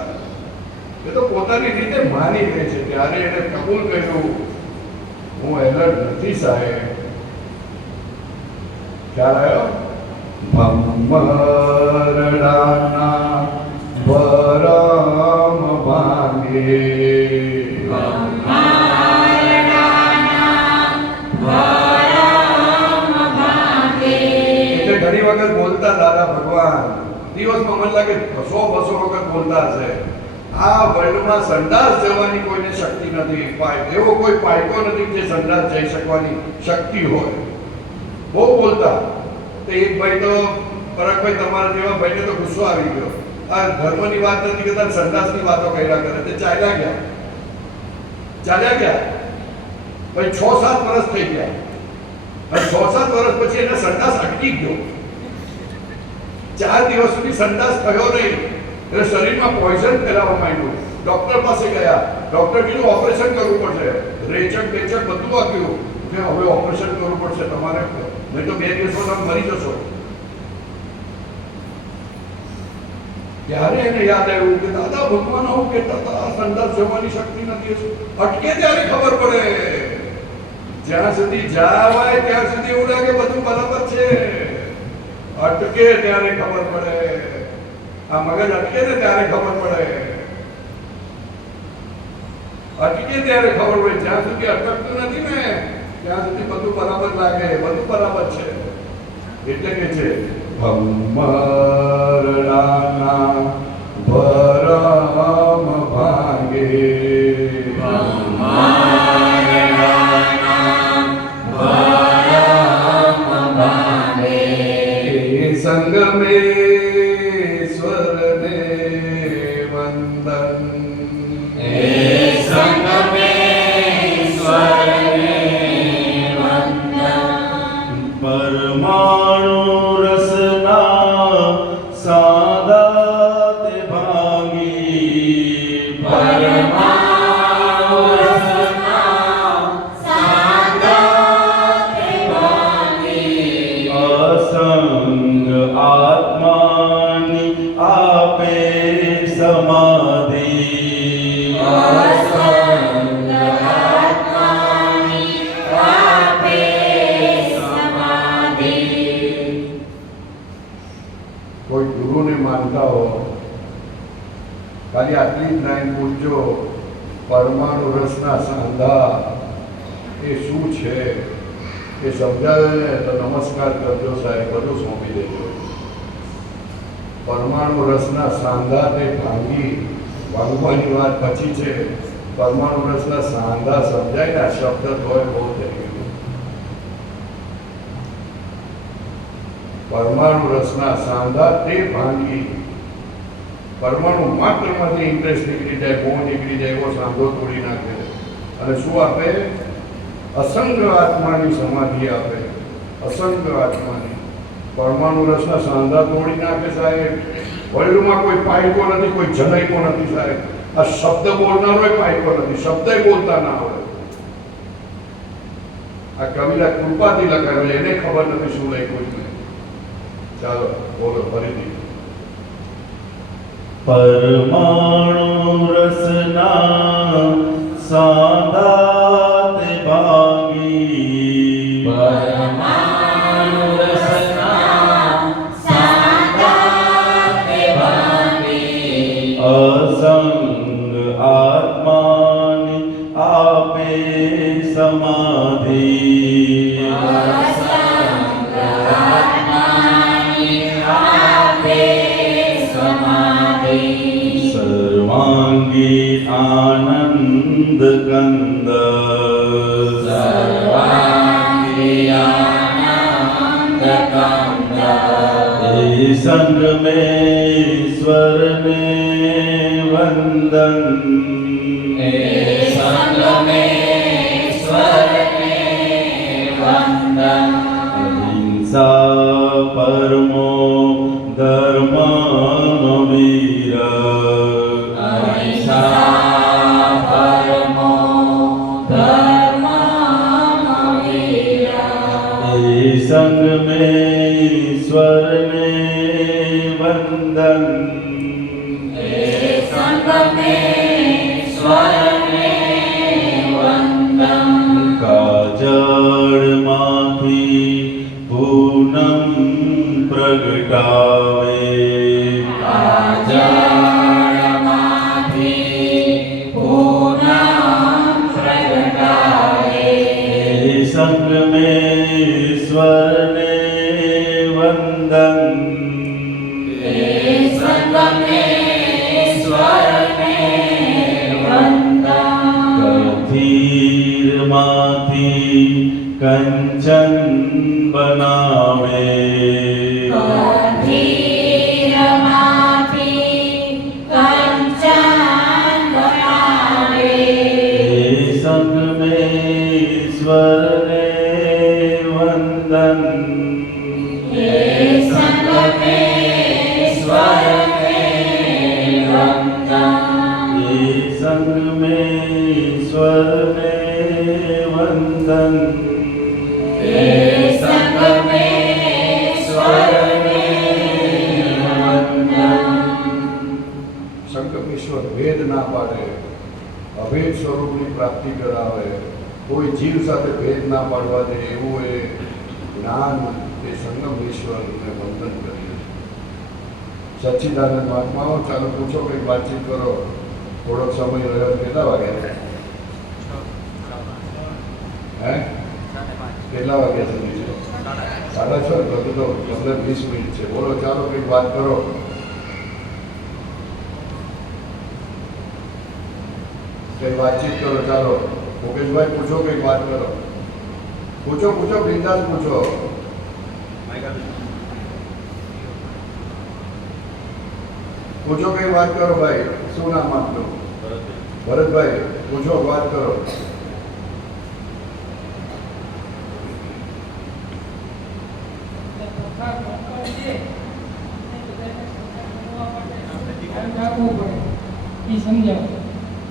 એ તો પોતાની રીતે માની લે છે. ત્યારે એને કબૂલ કર્યું હું એલર્ટ નથી સાહેબ. ખ્યાલ આવ્યો? ભમરડાના ભરમ ભાંગે, ઘણી વખત બોલતા દાદા ભગવાન. દિવસમાં મને લાગે 100-200 વખત બોલતા હશે. આ વર્લ્ડમાં સંડાસ જવાની કોઈને શક્તિ નથી. એવો કોઈ પાયકો નથી જે સંડાસ જઈ શકવાની શક્તિ હોય. બહુ બોલતા. તો એક ભાઈ તો પરાગભાઈ તમારા જેવા ભાઈને તો ગુસ્સો આવી ગયો. આ ધર્મની વાત નથી કરતા, સંડાસની વાતો કર્યા કરે. તે ચાલ્યા ગયા. પછી 6-7 વર્ષ થઈ ગયા. અને 6-7 વર્ષ પછી એને સંડાસ અટકી ગયો. 4 દિવસ સુધી સંડાસ થયો નહીં. એટલે શરીરમાં પોઈઝન ફેલાવા માંડ્યું. ડોક્ટર પાસે ગયા. ડોક્ટર કીધું ઓપરેશન કરવું પડશે. રેચક બધું આપ્યું કે હવે ઓપરેશન કરવું પડશે તમારે. નહીં તો 2 દિવસમાં તમે મરી જશો. ત્યારે એને યાદ આવ્યું કે દાદા ભગવાન આવું કહેતા હતા, આ સંદાસ જવાની શક્તિ નથી. અટકે ત્યારે ખબર પડે. જ્યાં સુધી જાવાય ત્યાં સુધી એવું લાગે બધું બરાબર છે. અટકે ત્યારે ખબર પડે. આ મગજ અટકે ને ત્યારે ખબર પડે. અટકે ત્યારે ખબર પડે. જ્યાં સુધી અટકતું નથી ને ત્યાં સુધી બધું બરાબર લાગે, બધું બરાબર છે. એટલે કે છે ભમરડાના ભરમ ભાંગે, સંગમેશ્વરને વંદન. પરમાણુ રસના સાદા તે ભાંગી, પરમાણુ રસના સાદા તે ભાંગી, અસંગ આત્માની આપે સમાધિ, અસંગ આત્માની આપે સમાધિ. કોઈ ગુરુને માનતા હો, ખાલી આટલી જ લાઈન પૂછજો, પરમાણુ રસના સાંધા એ શું છે એ સમજાવે ને તો નમસ્કાર કરજો સાહેબ, બધું સોંપી દેજો. પરમાણુ રસના સાંધા તે ભાંગી, ભાંગવાની વાત પછી છે. પરમાણુ રસના સાંધા સમજાય ને આ શબ્દ તોય બહુ થઈ ગયું. પરમાણુ રસના સાંધા તે ભાંગી, પરમાણુ માત્રમાંથી ઇન્ટરેસ્ટ નીકળી જાય, મોહ નીકળી જાય, એવો સાંધો તોડી નાખે. અને શું આપે? અસંગ આત્માની સમાધિ આપે. અસંગ આત્માની. પરમાણુ રસના સાંધા તોડી નાખે સાહેબ. વર્લ્ડમાં કોઈ પાઇકો નથી, કોઈ જનૈકો નથી સાહેબ. આ શબ્દ બોલનારો પાઇકો નથી, શબ્દ બોલતા ના આવડે. આ કવિતા કૃપાથી લખાયું, એને ખબર નથી શું લખ્યું છે. ચાલો બોલો ફરીથી. પરમાણુ રસના સાંધા તે ભાંગી, પરમાણુ રસના સાંધા તે ભાંગી, અસંગ આત્માની આપે સમાધિ, અસંગ આત્માની આપે સમાધિ, સર્વાંગી આનંદ કંદ, સર્વાંગી આનંદ કંદ, એ સંગમેશ્વરને વંદન, એ સંગમેશ્વરને વંદન, અહિંસા પરમો ધર્મનો વીર, અહિંસા પરમો ધર્મનો વીર, એ સંગમેશ્વરને વંદન, એ સંગમેશ્વરને વંદન, કાજળમાંથી પૂનમ પ્રગટાવે, કાજળમાંથી પૂનમ પ્રગટાવે, એ સંગમેશ્વરને વંદન, એ સંગમેશ્વરને વંદન, કથીરમાંથી કંચન બનાવે, કથીરમાંથી કંચન બનાવે, એ સંગમેશ્વરને વંદન, એ સંગમેશ્વરને વંદન, એ સંગમેશ્વરને વંદન, એ સંગમેશ્વરને ભેદ ના પાડે, અભેદ સ્વરૂપની પ્રાપ્તિ કરાવે, કોઈ જીવ સાથે ભેદ ના પાડવા દે, એવું એ જ્ઞાન એ સંગમેશ્વરને વંદન કરીએ. સચ્ચિદાનંદ મહાત્માઓ, ચાલો પૂછો, કંઈક વાતચીત કરો. થોડોક સમય રહ્યો. કેટલા વાગ્યા? હે, કેટલા વાગ્યા સુધી છે? 6:30. તો 15-20 મિનિટ છે. બોલો, ચાલો કંઈક વાત કરો. કંઈક વાતચીત કરો. ચાલો મુકેશભાઈ, પૂછો, કંઈક વાત કરો. પૂછો, બિંદાસ પૂછો. પૂછો, કંઈક વાત કરો. ભાઈ, શું નામ આપનું? ભરતભાઈ, પૂછો, વાત કરો.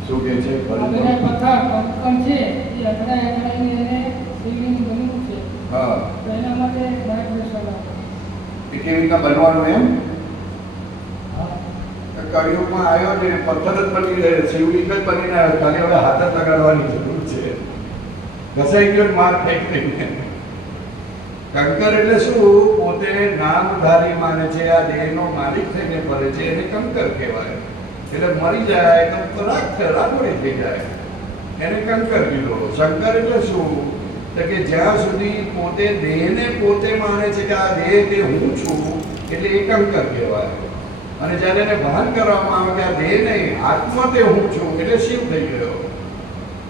શું કે છે? હા, એ કેવી રીતના બનવાનું એમ? કળિયુગમાં આવ્યો ને પથ્થર જ બની રહે, શિવલિંગ જ બનીને આવ્યો. ખાલી હવે હાથ જ લગાડવાની જરૂર છે. ઘસાઈ ગયો માર ફેંકીને. કંકર એટલે શું? પોતે નામધારી માને છે, આ દેહનો માલિક થઈને ફરે છે, એને કંકર કહેવાય. એટલે મરી જાય તો રાખોડી થઈ જાય, એને કંકર કીધો. શંકર એટલે શું? તો કે જ્યાં સુધી પોતે દેહને પોતે માને છે કે આ દેહ તે હું છું, એટલે એ કંકર કહેવાય. અને જ્યારે એને ભાન કરવામાં આવે કે આ દેહ નહીં, આત્મા તે હું છું, એટલે શિવ થઈ ગયો.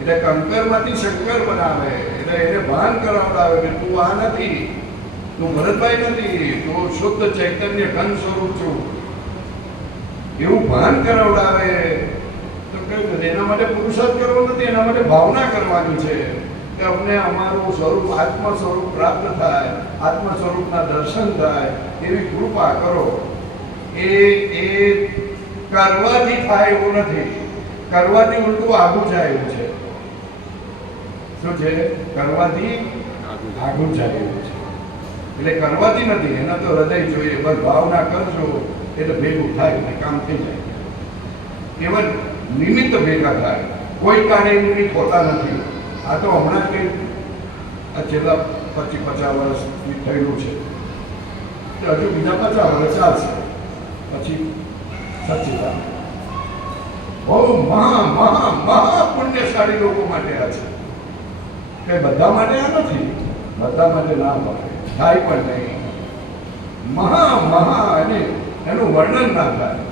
એટલે કંકરમાંથી શંકર બનાવે, એટલે એને ભાન કરાવડાવે કે તું આ નથી, તું ભરતભાઈ નથી, તું શુદ્ધ ચૈતન્ય ઘન સ્વરૂપ છું, એવું ભાન કરાવડાવે. તો કહ્યું એના માટે પુરુષાર્થ કરવો નથી, એના માટે ભાવના કરવાની છે કે અમને અમારું સ્વરૂપ આત્મ સ્વરૂપ પ્રાપ્ત થાય, આત્મ સ્વરૂપના દર્શન થાય, એવી કૃપા કરો. એ કરવાથી થાય એવું નથી, કરવાથી ઉલટું આગું જાય એવું છે. શું છે? કરવાથી આગું જાય એવું છે. એટલે કરવાથી નથી, એના તો હૃદય જોઈએ. બસ ભાવના કરજો એટલે ભેગું થાય ને કામ થઈ જાય. કેવળ નિમિત્ત ભેગા થાય, કોઈ કારણે નિમિત્ત હોતા નથી. આ તો હમણાં જ કંઈ આ છેલ્લા 25-50 વર્ષ થયેલું છે. હજુ બીજા 50 વર્ષ ચાલશે, પછી સચ્ચિદાનંદ બહુ મહા પુણ્યશાળી લોકો માટે આ છે. કે બધા માટે આ નથી, બધા માટે ના મળે, થાય પણ નહીં. મહા અને એનું વર્ણન ના થાય.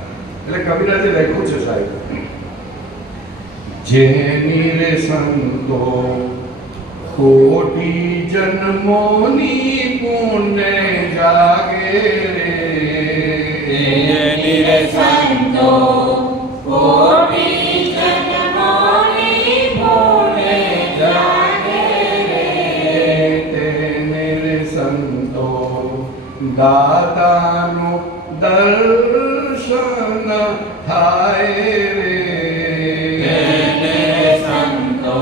એટલે કબીરાજે લખ્યું છે સાહેબ, જેની રે સંતો કોટી જન્મોની પુણ્ય જાગે રે, જેની રે સંતો કોટી જન્મોની પુણ્ય જાગે રે, તેને રે સંતો દાદાનું દર્શન થાય રે, તેને સંતો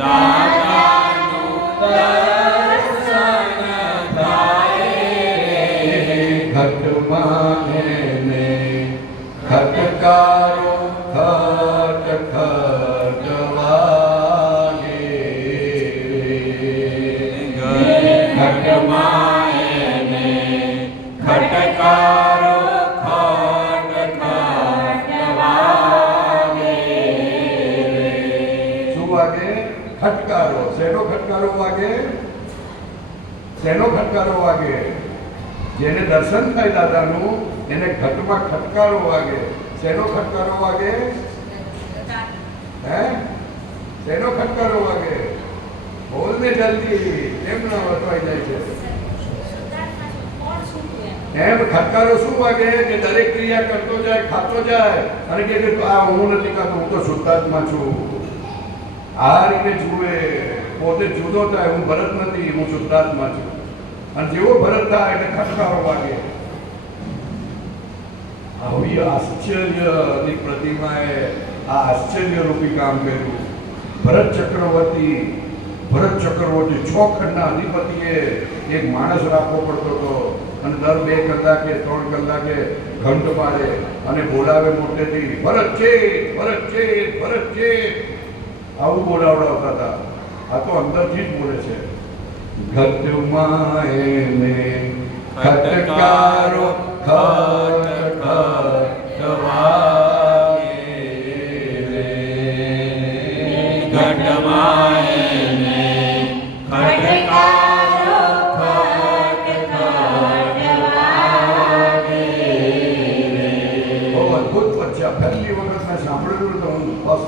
દાદાનું દર્શન થાય રે, ઘટમાં એને ખટકારો ખટ ખટ વાગે રે, ઘટમાં એને ખટકારો ખટ ખટ વાગે રે. શું વાગે? ખટકારો. શેનો ખટકારો વાગે? શેનો ખટકારો વાગે? જેને દર્શન થાય દાદાનું એને ઘટમાં ખટકારો વાગે. શેનો ખટકારો વાગે? હે, શેનો ખટકારો વાગે? બોલને જલ્દી, કેમ ના વટવાઈ જાય છે? એમ ખટકારો શું વાગે? કે દરેક ક્રિયા કરતો જાય, ખાતો જાય અને કે આ હું નથી ખાતો, હું તો શુદ્ધાત્મા છું. આ રીતે જુએ, પોતે જુદો થાય, હું ભરત નથી, હું શુદ્ધાત્મા છું. અને જેવો ભરત થાય એટલે ખટકારો વાગે. આવી આશ્ચર્યની પ્રતિમાએ આ આશ્ચર્ય રૂપી કામ કર્યું. ભરત ચક્રવર્તી 6 ખંડના અધિપતિએ એક માણસ રાખવો પડતો હતો. અને દર 2 કલાકે 3 કલાકે ઘંટ પાડે અને બોલાવે મોટેથી, ભરત છે, ભરત છે, ભરત છે, આવું બોલાવડાવતા હતા. આ તો અંદરથી જ બોલે છે. ઘટમાં એને ખટકારો ખટખટવાગે રે. ઘટમાં એને ખટકારો ખટખટવાગે રે. બહુ અદ્ભુત પદ છે. પહેલી વખત મેં સાંભળેલું તો હું બસ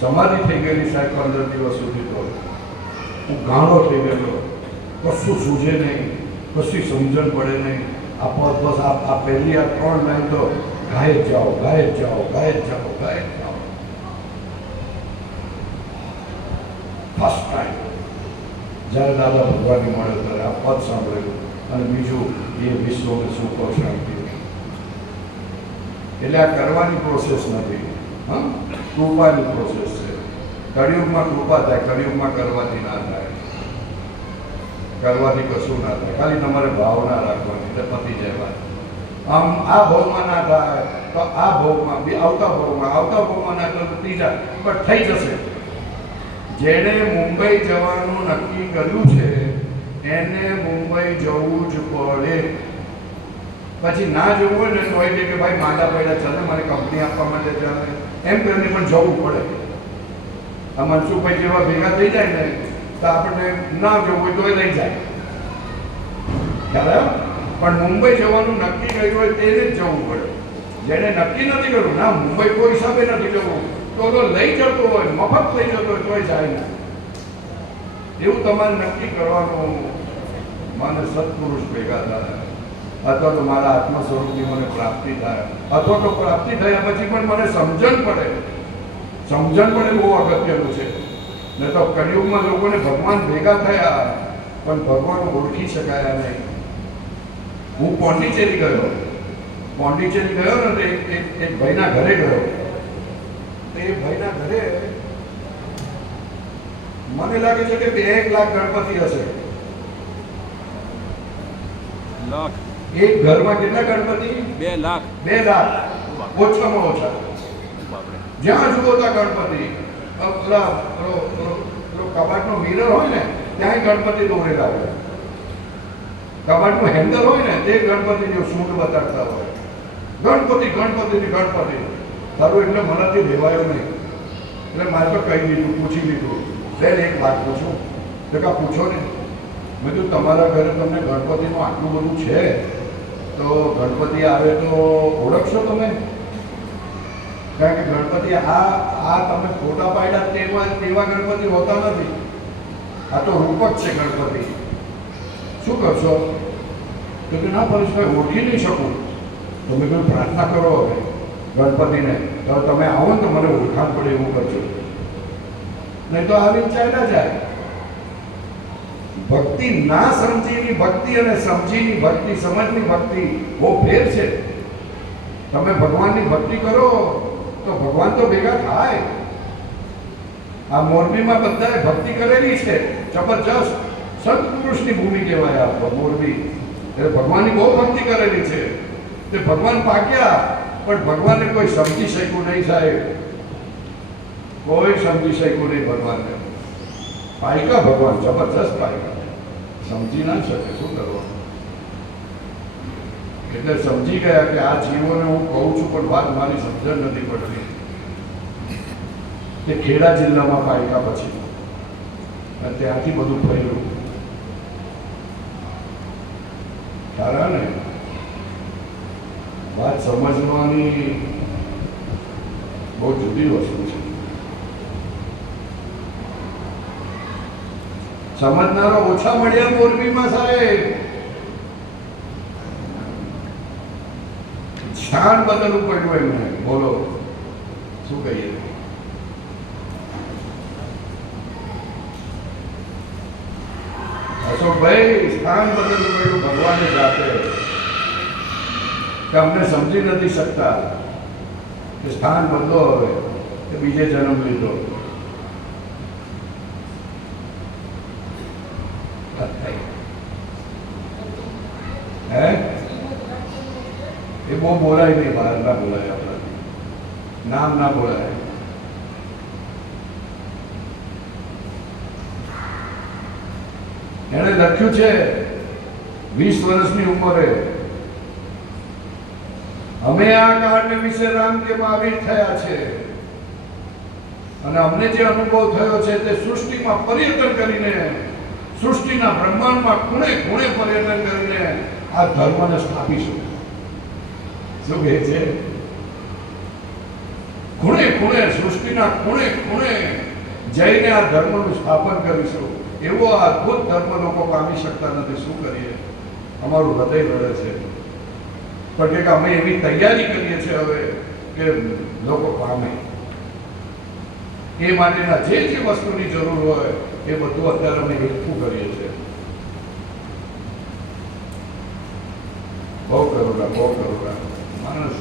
સમાધિ થઈ ગયેલી સાહેબ. 15 દિવસ સુધી તો હું ગાળો થઈ ગયેલો. કશું સૂઝે નહીં, કશી સમજણ પડે નહીં. આ પદ બસ આ પહેલી આ 3 લાઈન તો ગાય જ જાઓ, ગાય જ જાઓ, ગાય જ જાઓ, ગાય જ જાઓ. ફર્સ્ટ ટાઈમ જ્યારે દાદા ભગવાનને મળ્યો ત્યારે આ પદ સાંભળેલું. અને બીજું એ વિશ્વને સુખ ઓર શાંતિ. એટલે આ કરવાની પ્રોસેસ નથી, હા, કૃપાની પ્રોસેસ છે. કળિયુગમાં કૃપા થાય, કળિયુગમાં કરવાથી ના થાય. કરવાથી કશું ના થાય, ખાલી તમારે ભાવના રાખવાની એટલે પતી જાય વાત. આમ આ ભાવમાં ના થાય તો આ ભાવમાં બી આવતા ભાવમાં ના થાય તો ત્રીજા, પણ થઈ જશે. જેણે મુંબઈ જવાનું નક્કી કર્યું છે એને મુંબઈ જવું જ પડે. પછી ના જવું હોય ને તો એ કે ભાઈ માંદા પડ્યા ચાલે, મારે કંપની આપવા માટે ચાલે, એમ કરીને પણ જવું પડે. આ મનસુખભાઈ જેવા ભેગા થઈ જાય ને તો આપણને ના જવું હોય તો એ લઈ જાય. ખ્યાલ? પણ મુંબઈ જવાનું નક્કી કર્યું હોય તેને જ જવું પડે. જેને નક્કી નથી કર્યું, ના મુંબઈ કોઈ હિસાબે નથી જવું, તો લઈ જતો હોય, મફત લઈ જતો હોય તોય જાય ના. એવું તમારે નક્કી કરવાનું. મને સત્પુરુષ ભેગા થાય, અથવા તો મારા આત્મ સ્વરૂપની મને પ્રાપ્તિ થાય, અથવા તો પ્રાપ્તિ થયા પછી પણ મને સમજણ પડે. સમજણ પડે બહુ અગત્યનું છે. નહીં તો કળિયુગમાં લોકોને ભગવાન ભેગા થયા પણ ભગવાન ઓળખી શકાયા નહીં. હું પોંડિચેરી ગયો ને તો એક ભાઈના ઘરે ગયો. તો એ ભાઈના ઘરે મને લાગે છે કે 2 લાખ ગણપતિ હશે. એક ઘરમાં કેટલા ગણપતિ? 2 લાખ. 2 લાખ ઓછામાં ઓછા. જ્યાં જુઓ ત્યાં ગણપતિ. કબાટનો મિરર હોય ને ત્યાં ગણપતિ દોરેલા હોય. કબાટનું હેન્ડલ હોય ને તે ગણપતિની સૂંઢ બતાડતા હોય. ગણપતિ ગણપતિ ગણપતિ. તારું એટલે મનાથી લેવાયો નહીં. એટલે મારે તો કહી દીધું, પૂછી લીધું, બેન એક વાત પૂછું? તો કા પૂછો ને. મેં કીધું તમારા ઘરે તમને ગણપતિનું આટલું બધું છે તો ગણપતિ આવે તો ઓળખશો તમે? કારણ કે ગણપતિ આ તમે ફોટા પાડ્યા તેવા ગણપતિ હોતા નથી. આ તો રૂપક છે ગણપતિ. શું કરશો? તો કે ના પરેશભાઈ ઓળખી નહીં શકું. તો મેં કોઈ પ્રાર્થના કરો હવે ગણપતિને, તો તમે આવો ને તો મને ઓળખાણ પડે એવું કરજો. નહીં તો આવી ચાલ્યા જાય. ભક્તિ ના સમજીની ભક્તિ અને સમજીની ભક્તિ, સમજની ભક્તિ બહુ ફેર છે. તમે ભગવાનની ભક્તિ કરો તો ભગવાન તો ભેગા થાય. આ મોરબીમાં બધાએ ભક્તિ કરેલી છે જબરજસ્ત. સત્પુરુષની ભૂમિ કહેવાય આ મોરબી. એટલે ભગવાનની બહુ ભક્તિ કરેલી છે. તે ભગવાન પાક્યા પણ ભગવાનને કોઈ સમજી શક્યું નહીં સાહેબ. કોઈ સમજી શક્યું નહીં ભગવાનને. પાયકા ભગવાન જબરજસ્ત પાયકા. સમજી ના શકે, શું કરવાનું? એટલે સમજી ગયા કે આ જીવોને હું કહું છું પણ વાત મારી સમજણ નથી પડતી. તે ખેડા જિલ્લામાં પાયકા પછી અને ત્યાંથી બધું ફર્યું. ખ્યાલ ને? વાત સમજવાની બહુ જુદી વસ્તુ છે. સમજનારા ઓછા મળ્યા મોરબીમાં સાહેબ. સ્થાન બદલવું પડ્યું એમને. બોલો શું કહીએ? અશોકભાઈ, સ્થાન બદલવું પડ્યું ભગવાને જાતે. કે અમને સમજી નથી શકતા કે સ્થાન બદલો હવે, કે બીજે જન્મ લીધો. હે બહુ બોલાય નહીં, બહાર ના બોલાય, આપણાથી નામ ના બોલાય. એણે લખ્યું છે 20 વર્ષની ઉંમરે, અમે આ કાળને વિશે રામ કે મહાવીર થયા છે અને અમને જે અનુભવ થયો છે તે સૃષ્ટિમાં પર્યટન કરીને, સૃષ્ટિના બ્રહ્માંડમાં ખૂણે ખૂણે પર્યટન કરીને આ ધર્મને સ્થાપીશું. શું કહે છે? ખૂણે ખૂણે, સૃષ્ટિના ખૂણે ખૂણે જઈને આ ધર્મનું સ્થાપન કરીશું. એવો આ અદ્ભુત ધર્મ લોકો પામી શકતા નથી. શું કરીએ? અમારું હૃદય રડે છે. પણ કે અમે એવી તૈયારી કરીએ છીએ હવે કે લોકો પામે. એ માટેના જે જે વસ્તુની જરૂર હોય એ બધું અત્યારે અમે એકઠું કરીએ છીએ. બહુ કરોડા, બહુ કરોડા. માણસ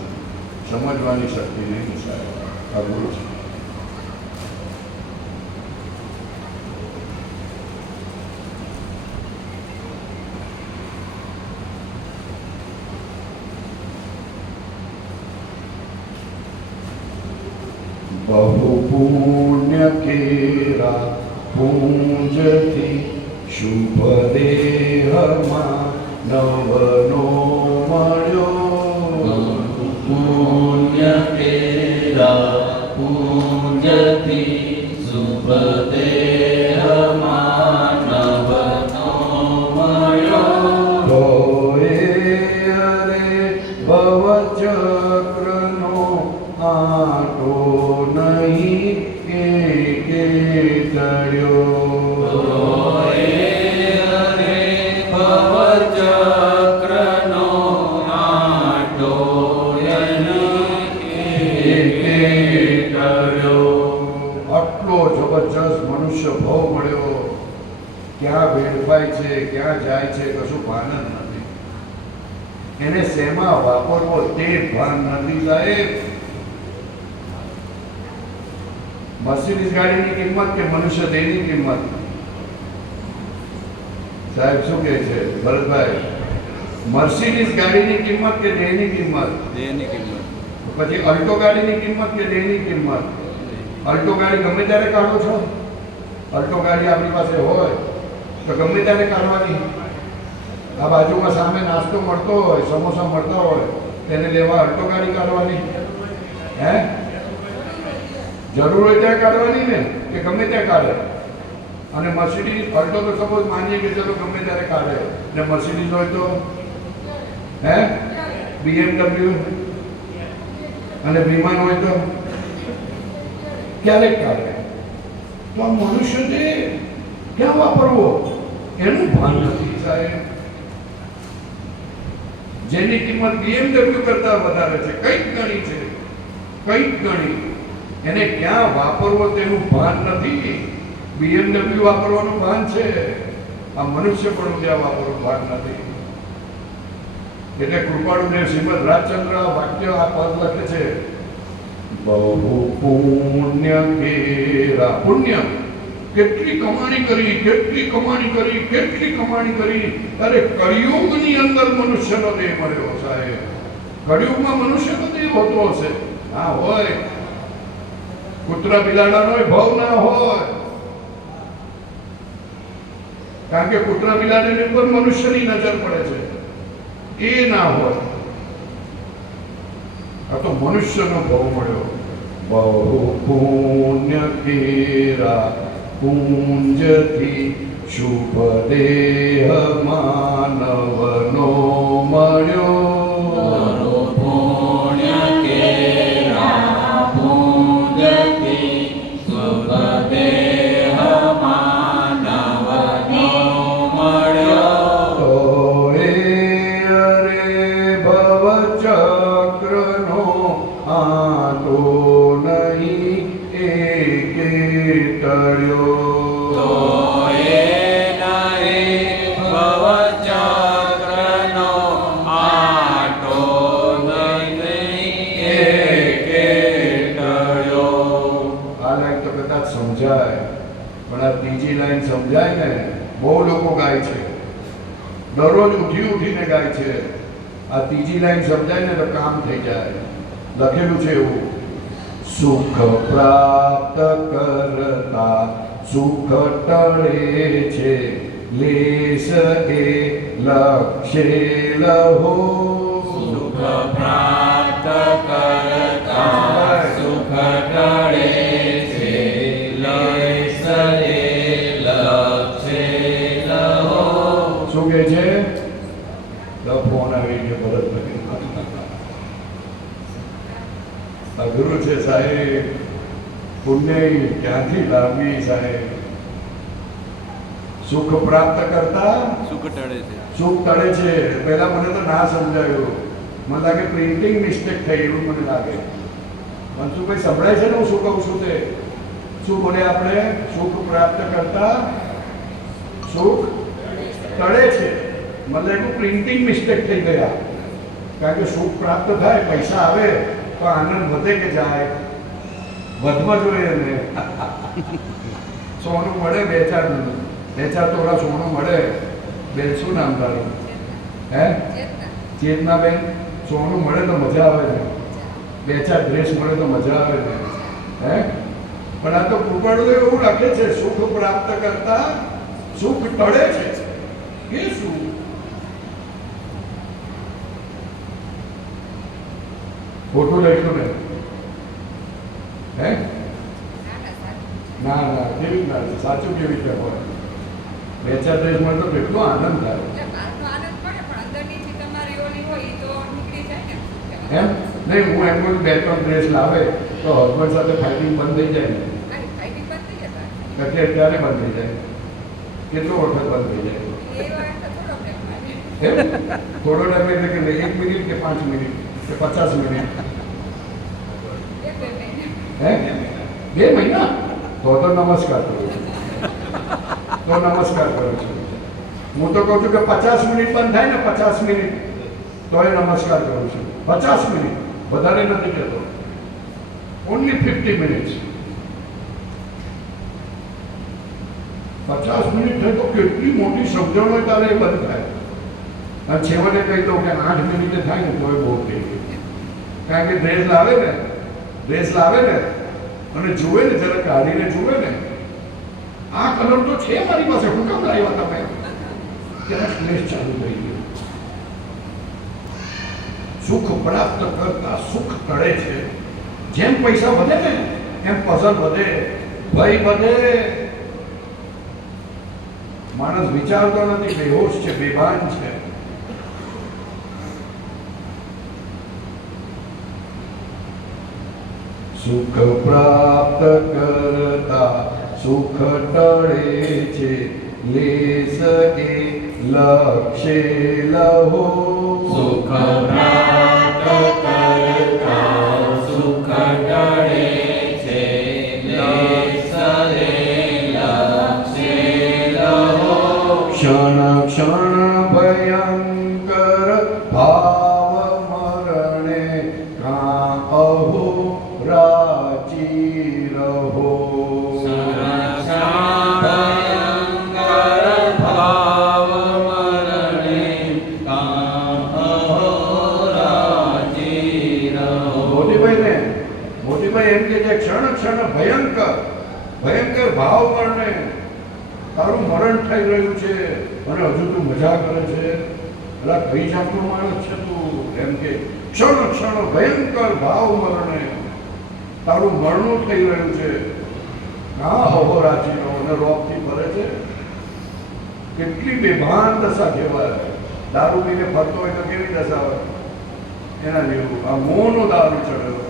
સમજવાની શક્તિ નહીં સાહેબ, અઘરું છે. બહુ પુણ્ય કેરા પૂંજથી શુભ દેહમાં નવનો મળ્યો. પુણ્ય તેરા પૂંજથી શુભ દેહમાં નવનો મળ્યો. ગોએ અરે ભવચક્રનો આટો નહીં કે તળ્યો. આટલો જબરજસ્ત મનુષ્ય ભાવ મળ્યો. ક્યાં વેડફાય છે, ક્યાં જાય છે, કશું ભાન જ નથી. એને શેમાં વાપરવો તે ભાન નથી સાહેબ. મર્સિડીઝ ગાડીની કિંમત કે મનુષ્ય દેહની કિંમત? સાહેબ શું કહે છે ભરતભાઈ? મર્સિડીઝ ગાડીની કિંમત કે દેહની કિંમત? દેહની કિંમત. પછી અલ્ટો ગાડીની કિંમત કે દેહની કિંમત? અલ્ટો ગાડી ગમે ત્યારે કાઢો છો? અલ્ટો ગાડી આપણી પાસે હોય તો ગમે ત્યારે કાઢવાની. આ બાજુમાં સામે નાસ્તો મળતો હોય, સમોસા મળતા હોય, તેને લેવા અલ્ટો ગાડી કાઢવાની? હે? જરૂર હોય ત્યાં કાઢવાની ને, કે ગમે ત્યાં કાઢે? અને મર્સિડીઝ અલ્ટો તો સપોઝ માનીએ કે ચલો ગમે ત્યારે કાઢે, ને મર્સિડીઝ હોય તો હે BMW અને વિમાન હોય તો ક્યારેક કાઢે. તો આ મનુષ્ય છે ક્યાં વાપરવો એનું ભાન નથી સાહેબ. જેની કિંમત BMW કરતા વધારે છે, કંઈક ગણી છે, કંઈક ગણી, એને ક્યાં વાપરવો તેનું ભાન નથી. BMW વાપરવાનું ભાન છે, આ મનુષ્ય પણ ત્યાં વાપરવાનું ભાન નથી. એટલે કૃપાળુદેવ શ્રીમદ રાજચંદ્ર વાક્ય આ પદ લખે છે, બહુ પુણ્ય કેરા. પુણ્ય કેટલી કમાણી કરી, કેટલી કમાણી કરી, કેટલી કમાણી કરી. અરે કળિયુગની અંદર મનુષ્યનો દેહ મળ્યો સાહેબ. કળિયુગમાં મનુષ્યનો દેહ હોતો હશે? હા હોય. કૂતરા બિલાડાનો ભાવ ના હોય, કારણ કે કૂતરા બિલાડાની ઉપર મનુષ્યની નજર પડે છે, એ ના હોય. આ તો મનુષ્યનો ભાવ મળ્યો. બહુ પુણ્ય કેરા પૂંજથી શુભ દેહ માનવનો મળ્યો. પુણ્ય કેરા પૂંજથી શુભ દેહમાં નવનો મળ્યો. અરે ભવચક્રનો આટો નહીં એકે ટળ્યો. સમજાય પણ આ ત્રીજી લાઈન સમજાય ને, બહુ લોકો ગાય છે, દરરોજ ઉઠી ઉઠીને ગાય છે. આ ત્રીજી લાઈન સમજાય ને તો કામ થઈ જાય. લખેલું છે એવું, સુખ પ્રાપ્ત કરતા સુખ ટળે છે, લેશ એ લક્ષે લહો. સુખ પ્રાપ્ત કરતા સુખ ટળે છે, લેશ એ લક્ષે લહો. શું કહે છે? ફોન આવી ગયો ભરતભાઈ. અઘરું છે સાહેબ, પુણ્ય ક્યાંથી લાવી સાહેબ? સુખ પ્રાપ્ત કરતા સુખ ટળે છે. સુખ ટળે છે. પહેલા મને તો ના સમજાયું, મને લાગે પ્રિન્ટિંગ મિસ્ટેક થઈ એવું મને લાગે. મનસુખભાઈ સંભળાય છે ને હું શું કહું છું તે? શું બોલે આપણે? સુખ પ્રાપ્ત કરતા સુખ ટળે છે. મને લાગ્યું પ્રિન્ટિંગ મિસ્ટેક થઈ ગયા, કારણ કે સુખ પ્રાપ્ત થાય, પૈસા આવે તો આનંદ વધે કે જાય? વધવા જોઈએ ને. સોનું મળે બે ચાર તોલા સોનું મળે. બેન શું નામ તારું? હે? ચેતનાબેન. સોનું મળે તો મજા આવે ને, બે ચાર ડ્રેસ મળે તો મજા આવે ને. હે? પણ આ તો કૃપાળુ એવું લખે છે, સુખ પ્રાપ્ત કરતા સુખ ટળે છે. એ શું? ખોટું લખ્યું ને? હે? ના ના, કેવી ના સાચું કેવી રીતે હોય? બે ચાર ડ્રેસ મળે તો કેટલો આનંદ થાય. એમ નહીં, હું એમ કહું બે ત્રણ ડ્રેસ લાવે તો હસબન્ડ સાથે ફાઇટિંગ બંધ થઈ જાય ને? ક્યારે બંધ થઈ જાય? કેટલો વખત બંધ થઈ જાય? એમ થોડો ટાઈમ એટલે કે 1 મિનિટ કે 5 મિનિટ કે 50 મિનિટ? હે? 2 મહિના? તો નમસ્કાર કરું છું. તો નમસ્કાર કરું છું. હું તો કહું છું કે 50 મિનિટ બંધ થાય ને, 50 મિનિટ તો એ નમસ્કાર કરું છું. 50 મિનિટ, વધારે નથી કહેતો. Only 50 minutes. 50 મિનિટ થાય તો કેટલી મોટી સમજણ હોય તારે એ બંધ થાય. અને છેવટે કહી દઉં કે 8 મિનિટે થાય ને તો એ બહુ થઈ ગયું. કારણ કે ડ્રેસ લાવે ને અને જુએ ને, જરા કાઢીને જુએ ને, આ કલર તો છે મારી પાસે, હું કામ લાવ્યા તમે? ત્યારે ક્લેશ ચાલુ થઈ ગયો. સુખ પ્રાપ્ત કરતા સુખ ટળે છે. જેમ પૈસા વધે ને એમ પસંદ વધે, ભય વધે. માણસ વિચારતો નથી, બેહોશ છે, બેભાન છે. સુખ પ્રાપ્ત કરતા સુખ ટળે છે, લેશ એ લક્ષે લહો. સુખ પ્રાપ્ત કરતા સુખ ટળે છે, લેશ એ લક્ષે લહો. ક્ષણ ક્ષણ ભયંકર ભાવ મરણે કાંપહો રાચી રહો. ભયંકર ભાવ મરણે કાંપહો રાચી રહો. મોટીભાઈ એમ કે છે, ક્ષણ ક્ષણ ભયંકર ભાવ મરણે તારું મરણ થઈ રહ્યું છે અને હજુ તું મજા કરે છે. એટલે કઈ જાતનો માણસ છે તું? એમ કે ક્ષણ ક્ષણ ભયંકર ભાવ મરણે તારું મરણું થઈ રહ્યું છે. હા, અહોરાચીનો અને રોગથી ભરે છે. કેટલી બેભાન દશા કહેવાય. દારૂ પીને ફરતો હોય તો કેવી દશા હોય? એના જેવું. આ મોહનો દારૂ ચડ્યો.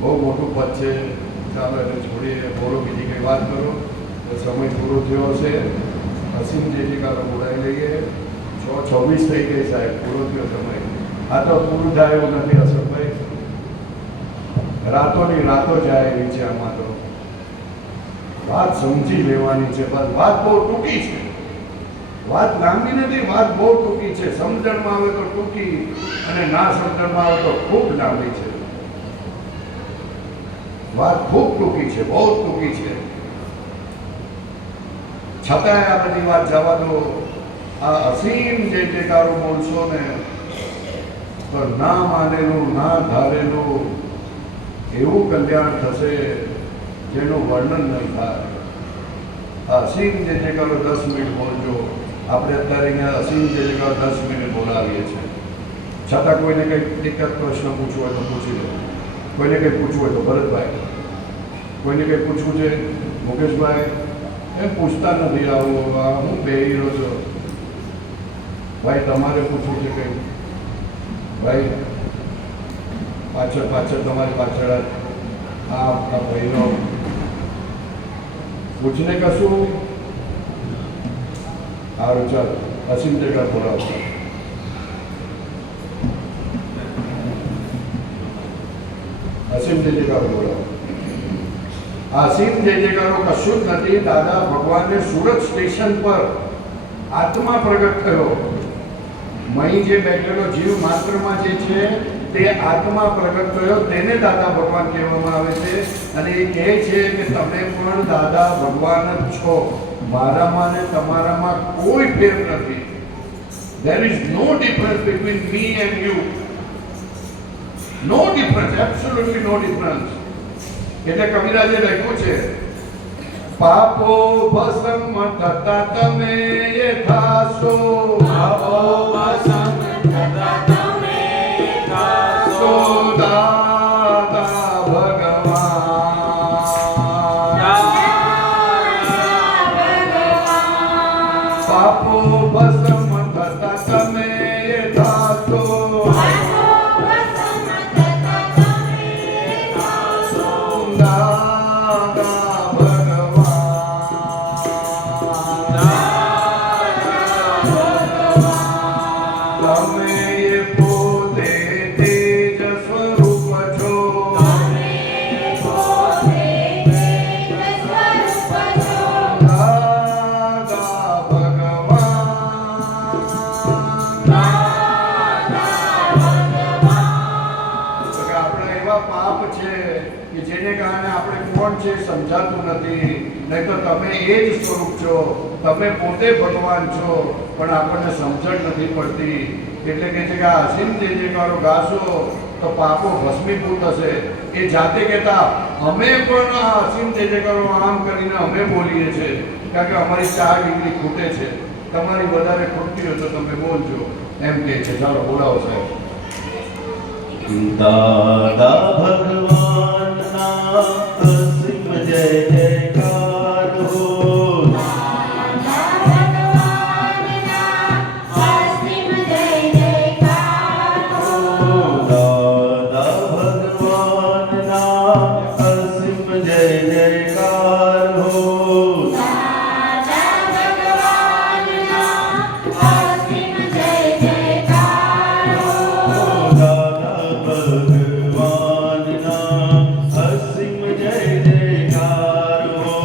બહુ મોટું પદ છે. ચાલો એને છોડીએ. બોલો બીજી કંઈ વાત કરો તો સમય પૂરો થયો છે. અસીમ જેટલી કાલો બોલાવી લઈએ. 6:26 થઈ ગઈ સાહેબ, પૂરો થયો સમય. આ તો પૂરું થાય એવું નથી અશોકભાઈ. રાતોની રાતો જાય એવી છે આમાં તો. વાત સમજી લેવાની છે. બસ વાત બહુ ટૂંકી છે. વાત લાંબી નથી, વાત બહુ ટૂંકી છે. સમજણમાં આવે તો ટૂંકી અને ના સમજણમાં આવે તો ખૂબ લાંબી છે. વાત ખૂબ ટૂંકી છે, બહુ ટૂંકી છે. છતાંય આ બધી વાત જવા દો. આ અસીમ જે જયકારો બોલશો ને તો ના માનેલું ના ધારેલું એવું કલ્યાણ થશે જેનું વર્ણન નહીં થાય. આ અસીમ જે જયકારો 10 મિનિટ બોલજો. આપણે અત્યારે અહીંયા અસીમ જે જયકારો 10 મિનિટ બોલાવીએ છીએ. છતાં કોઈને કંઈક એક જ પ્રશ્ન પૂછવો હોય તો પૂછી લો. કોઈને કંઈ પૂછવું હોય તો ભરતભાઈ, કોઈને કંઈ પૂછવું છે મુકેશભાઈ, એમ પૂછતા નથી. આવું હું બેહી રહ્યો છું. ભાઈ તમારે પૂછવું છે કંઈ? ભાઈ પાછળ તમારી પાછળ આ આપણા ભાઈનો પૂછને કશું. સારું ચાલ અસીમ જગ્યા બોલાવો. અસીમ જય જયકારો બોલાવો. અસીમ જય જયકારો કશું જ નથી. દાદા ભગવાનને સુરત સ્ટેશન પર આત્મા પ્રગટ થયો. મહી જે બેઠેલો જીવ માત્રમાં જે છે તે આત્મા પ્રગટ થયો, તેને દાદા ભગવાન કહેવામાં આવે છે. અને એ કહે છે કે તમે પણ દાદા ભગવાન જ છો. મારામાં ને તમારામાં કોઈ ફેર નથી. There is no difference between me and you. No difference, absolutely no difference. એટલે કવિરાજે લખ્યું છે, પાપો ભસ્મ થતા તમે એ થાશો, પાપો ભસ્મ થતા તમે થાશો. દાદા ભગવાન. પાપો ભસ્મ થતા તમે એ થાશો, સમજાતું નથી. નહીં તો તમે એ જ સ્વરૂપ છો, તમે પોતે ભગવાન છો, પણ આપણને સમજણ નથી પડતી. એટલે કે છે કે આ અસીમ જે જયકારો ગાશો તો પાપો ભસ્મીભૂત થશે. એ જાતે કહેતા અમે પણ આ અસીમ જે જયકારો આમ કરીને અમે બોલીએ છીએ, કારણ કે અમારી 4 ડિગ્રી ખૂટે છે. તમારી વધારે ખૂટતી હોય તો તમે બોલજો એમ કહે છે. ચાલો બોલાવો સાહેબ. દાદા ભગવાનના અસીમ જય જયકાર હો. ભગવાનના અસીમ જય જયકાર હો.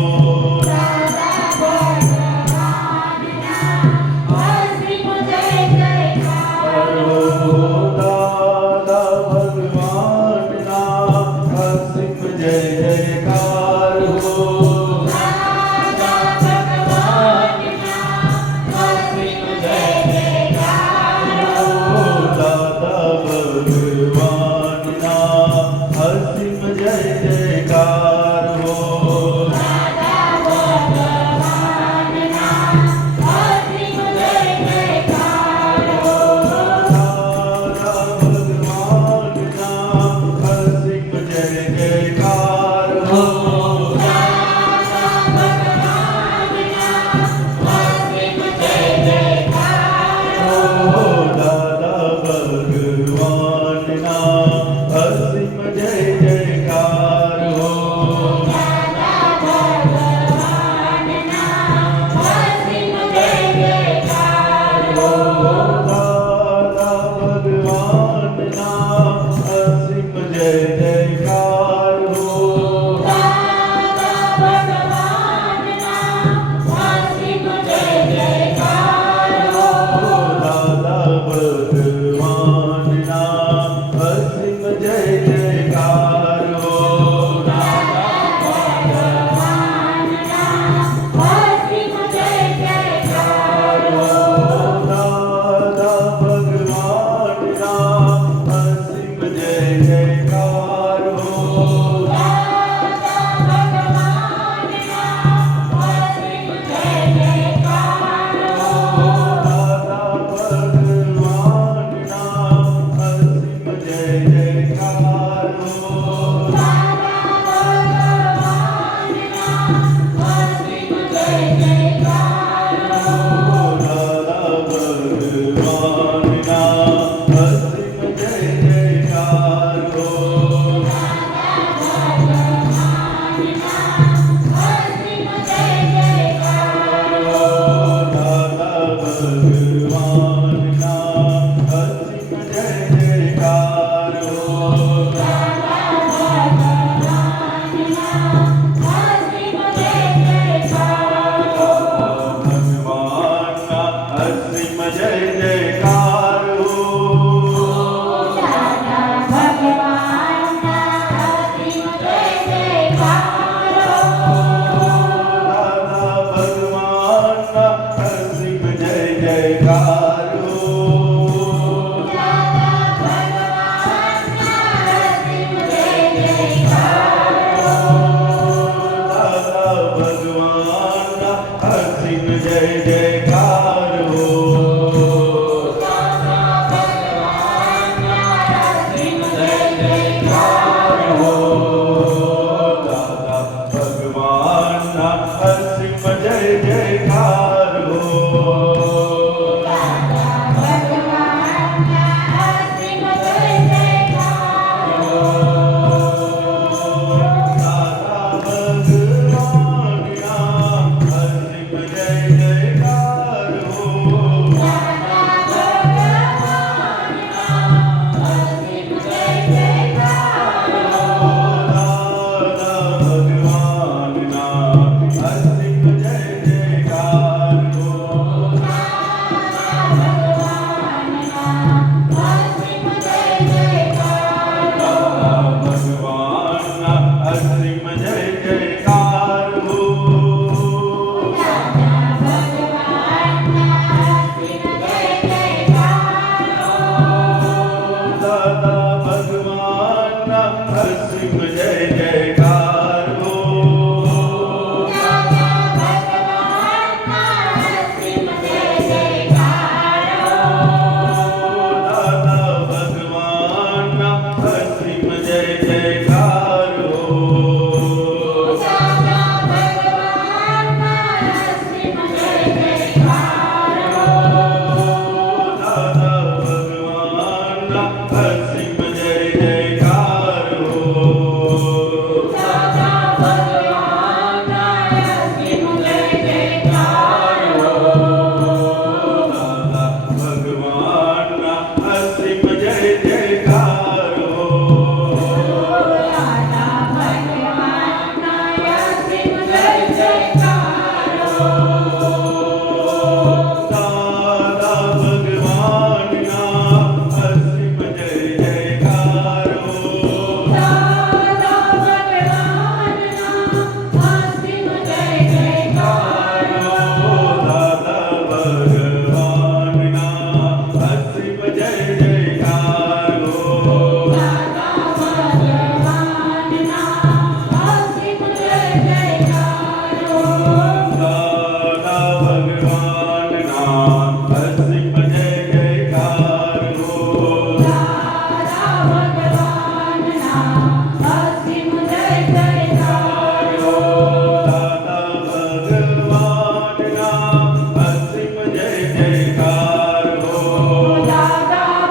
દાદા ભગવાનના અસીમ જય જયકાર હો. દાદા ભગવાનના અસીમ જય જયકાર હો. ભગવાનના અસીમ જય જયકાર હો. દાદા ભગવાનના અસીમ જય જયકાર હો. દાદા ભગવાનના અસીમ જય જયકાર હો. દાદા ભગવાનના અસીમ જય જયકાર હો. દાદા ભગવાનના અસીમ જય જયકાર હો. દાદા ભગવાનના અસીમ જય જયકાર હો. દાદા ભગવાનના અસીમ જય જયકાર હો. દાદા ભગવાનના અસીમ જય જયકાર હો. દાદા ભગવાનના અસીમ જય જયકાર હો. દાદા ભગવાનના અસીમ જય જયકાર હો. દાદા ભગવાનના અસીમ જય જયકાર હો. દાદા ભગવાનના અસીમ જય જયકાર હો. દાદા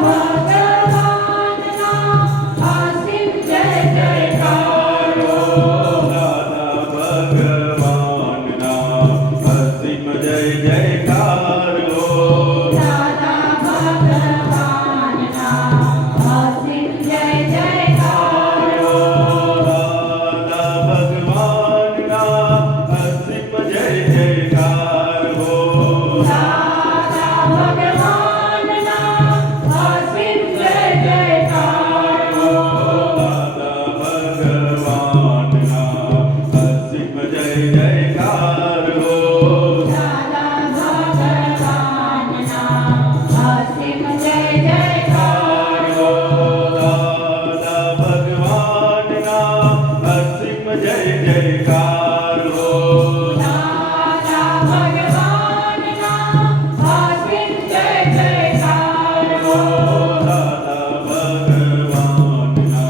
ભગવાનના અસીમ જય જયકાર હો. દાદા ભગવાનના અસીમ જય જયકાર હો. દાદા ભગવાનના અસીમ જય જયકાર હો. દાદા ભગવાનના અસીમ જય જયકાર હો. દાદા ભગવાનના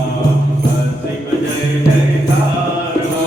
અસીમ જય જયકાર હો.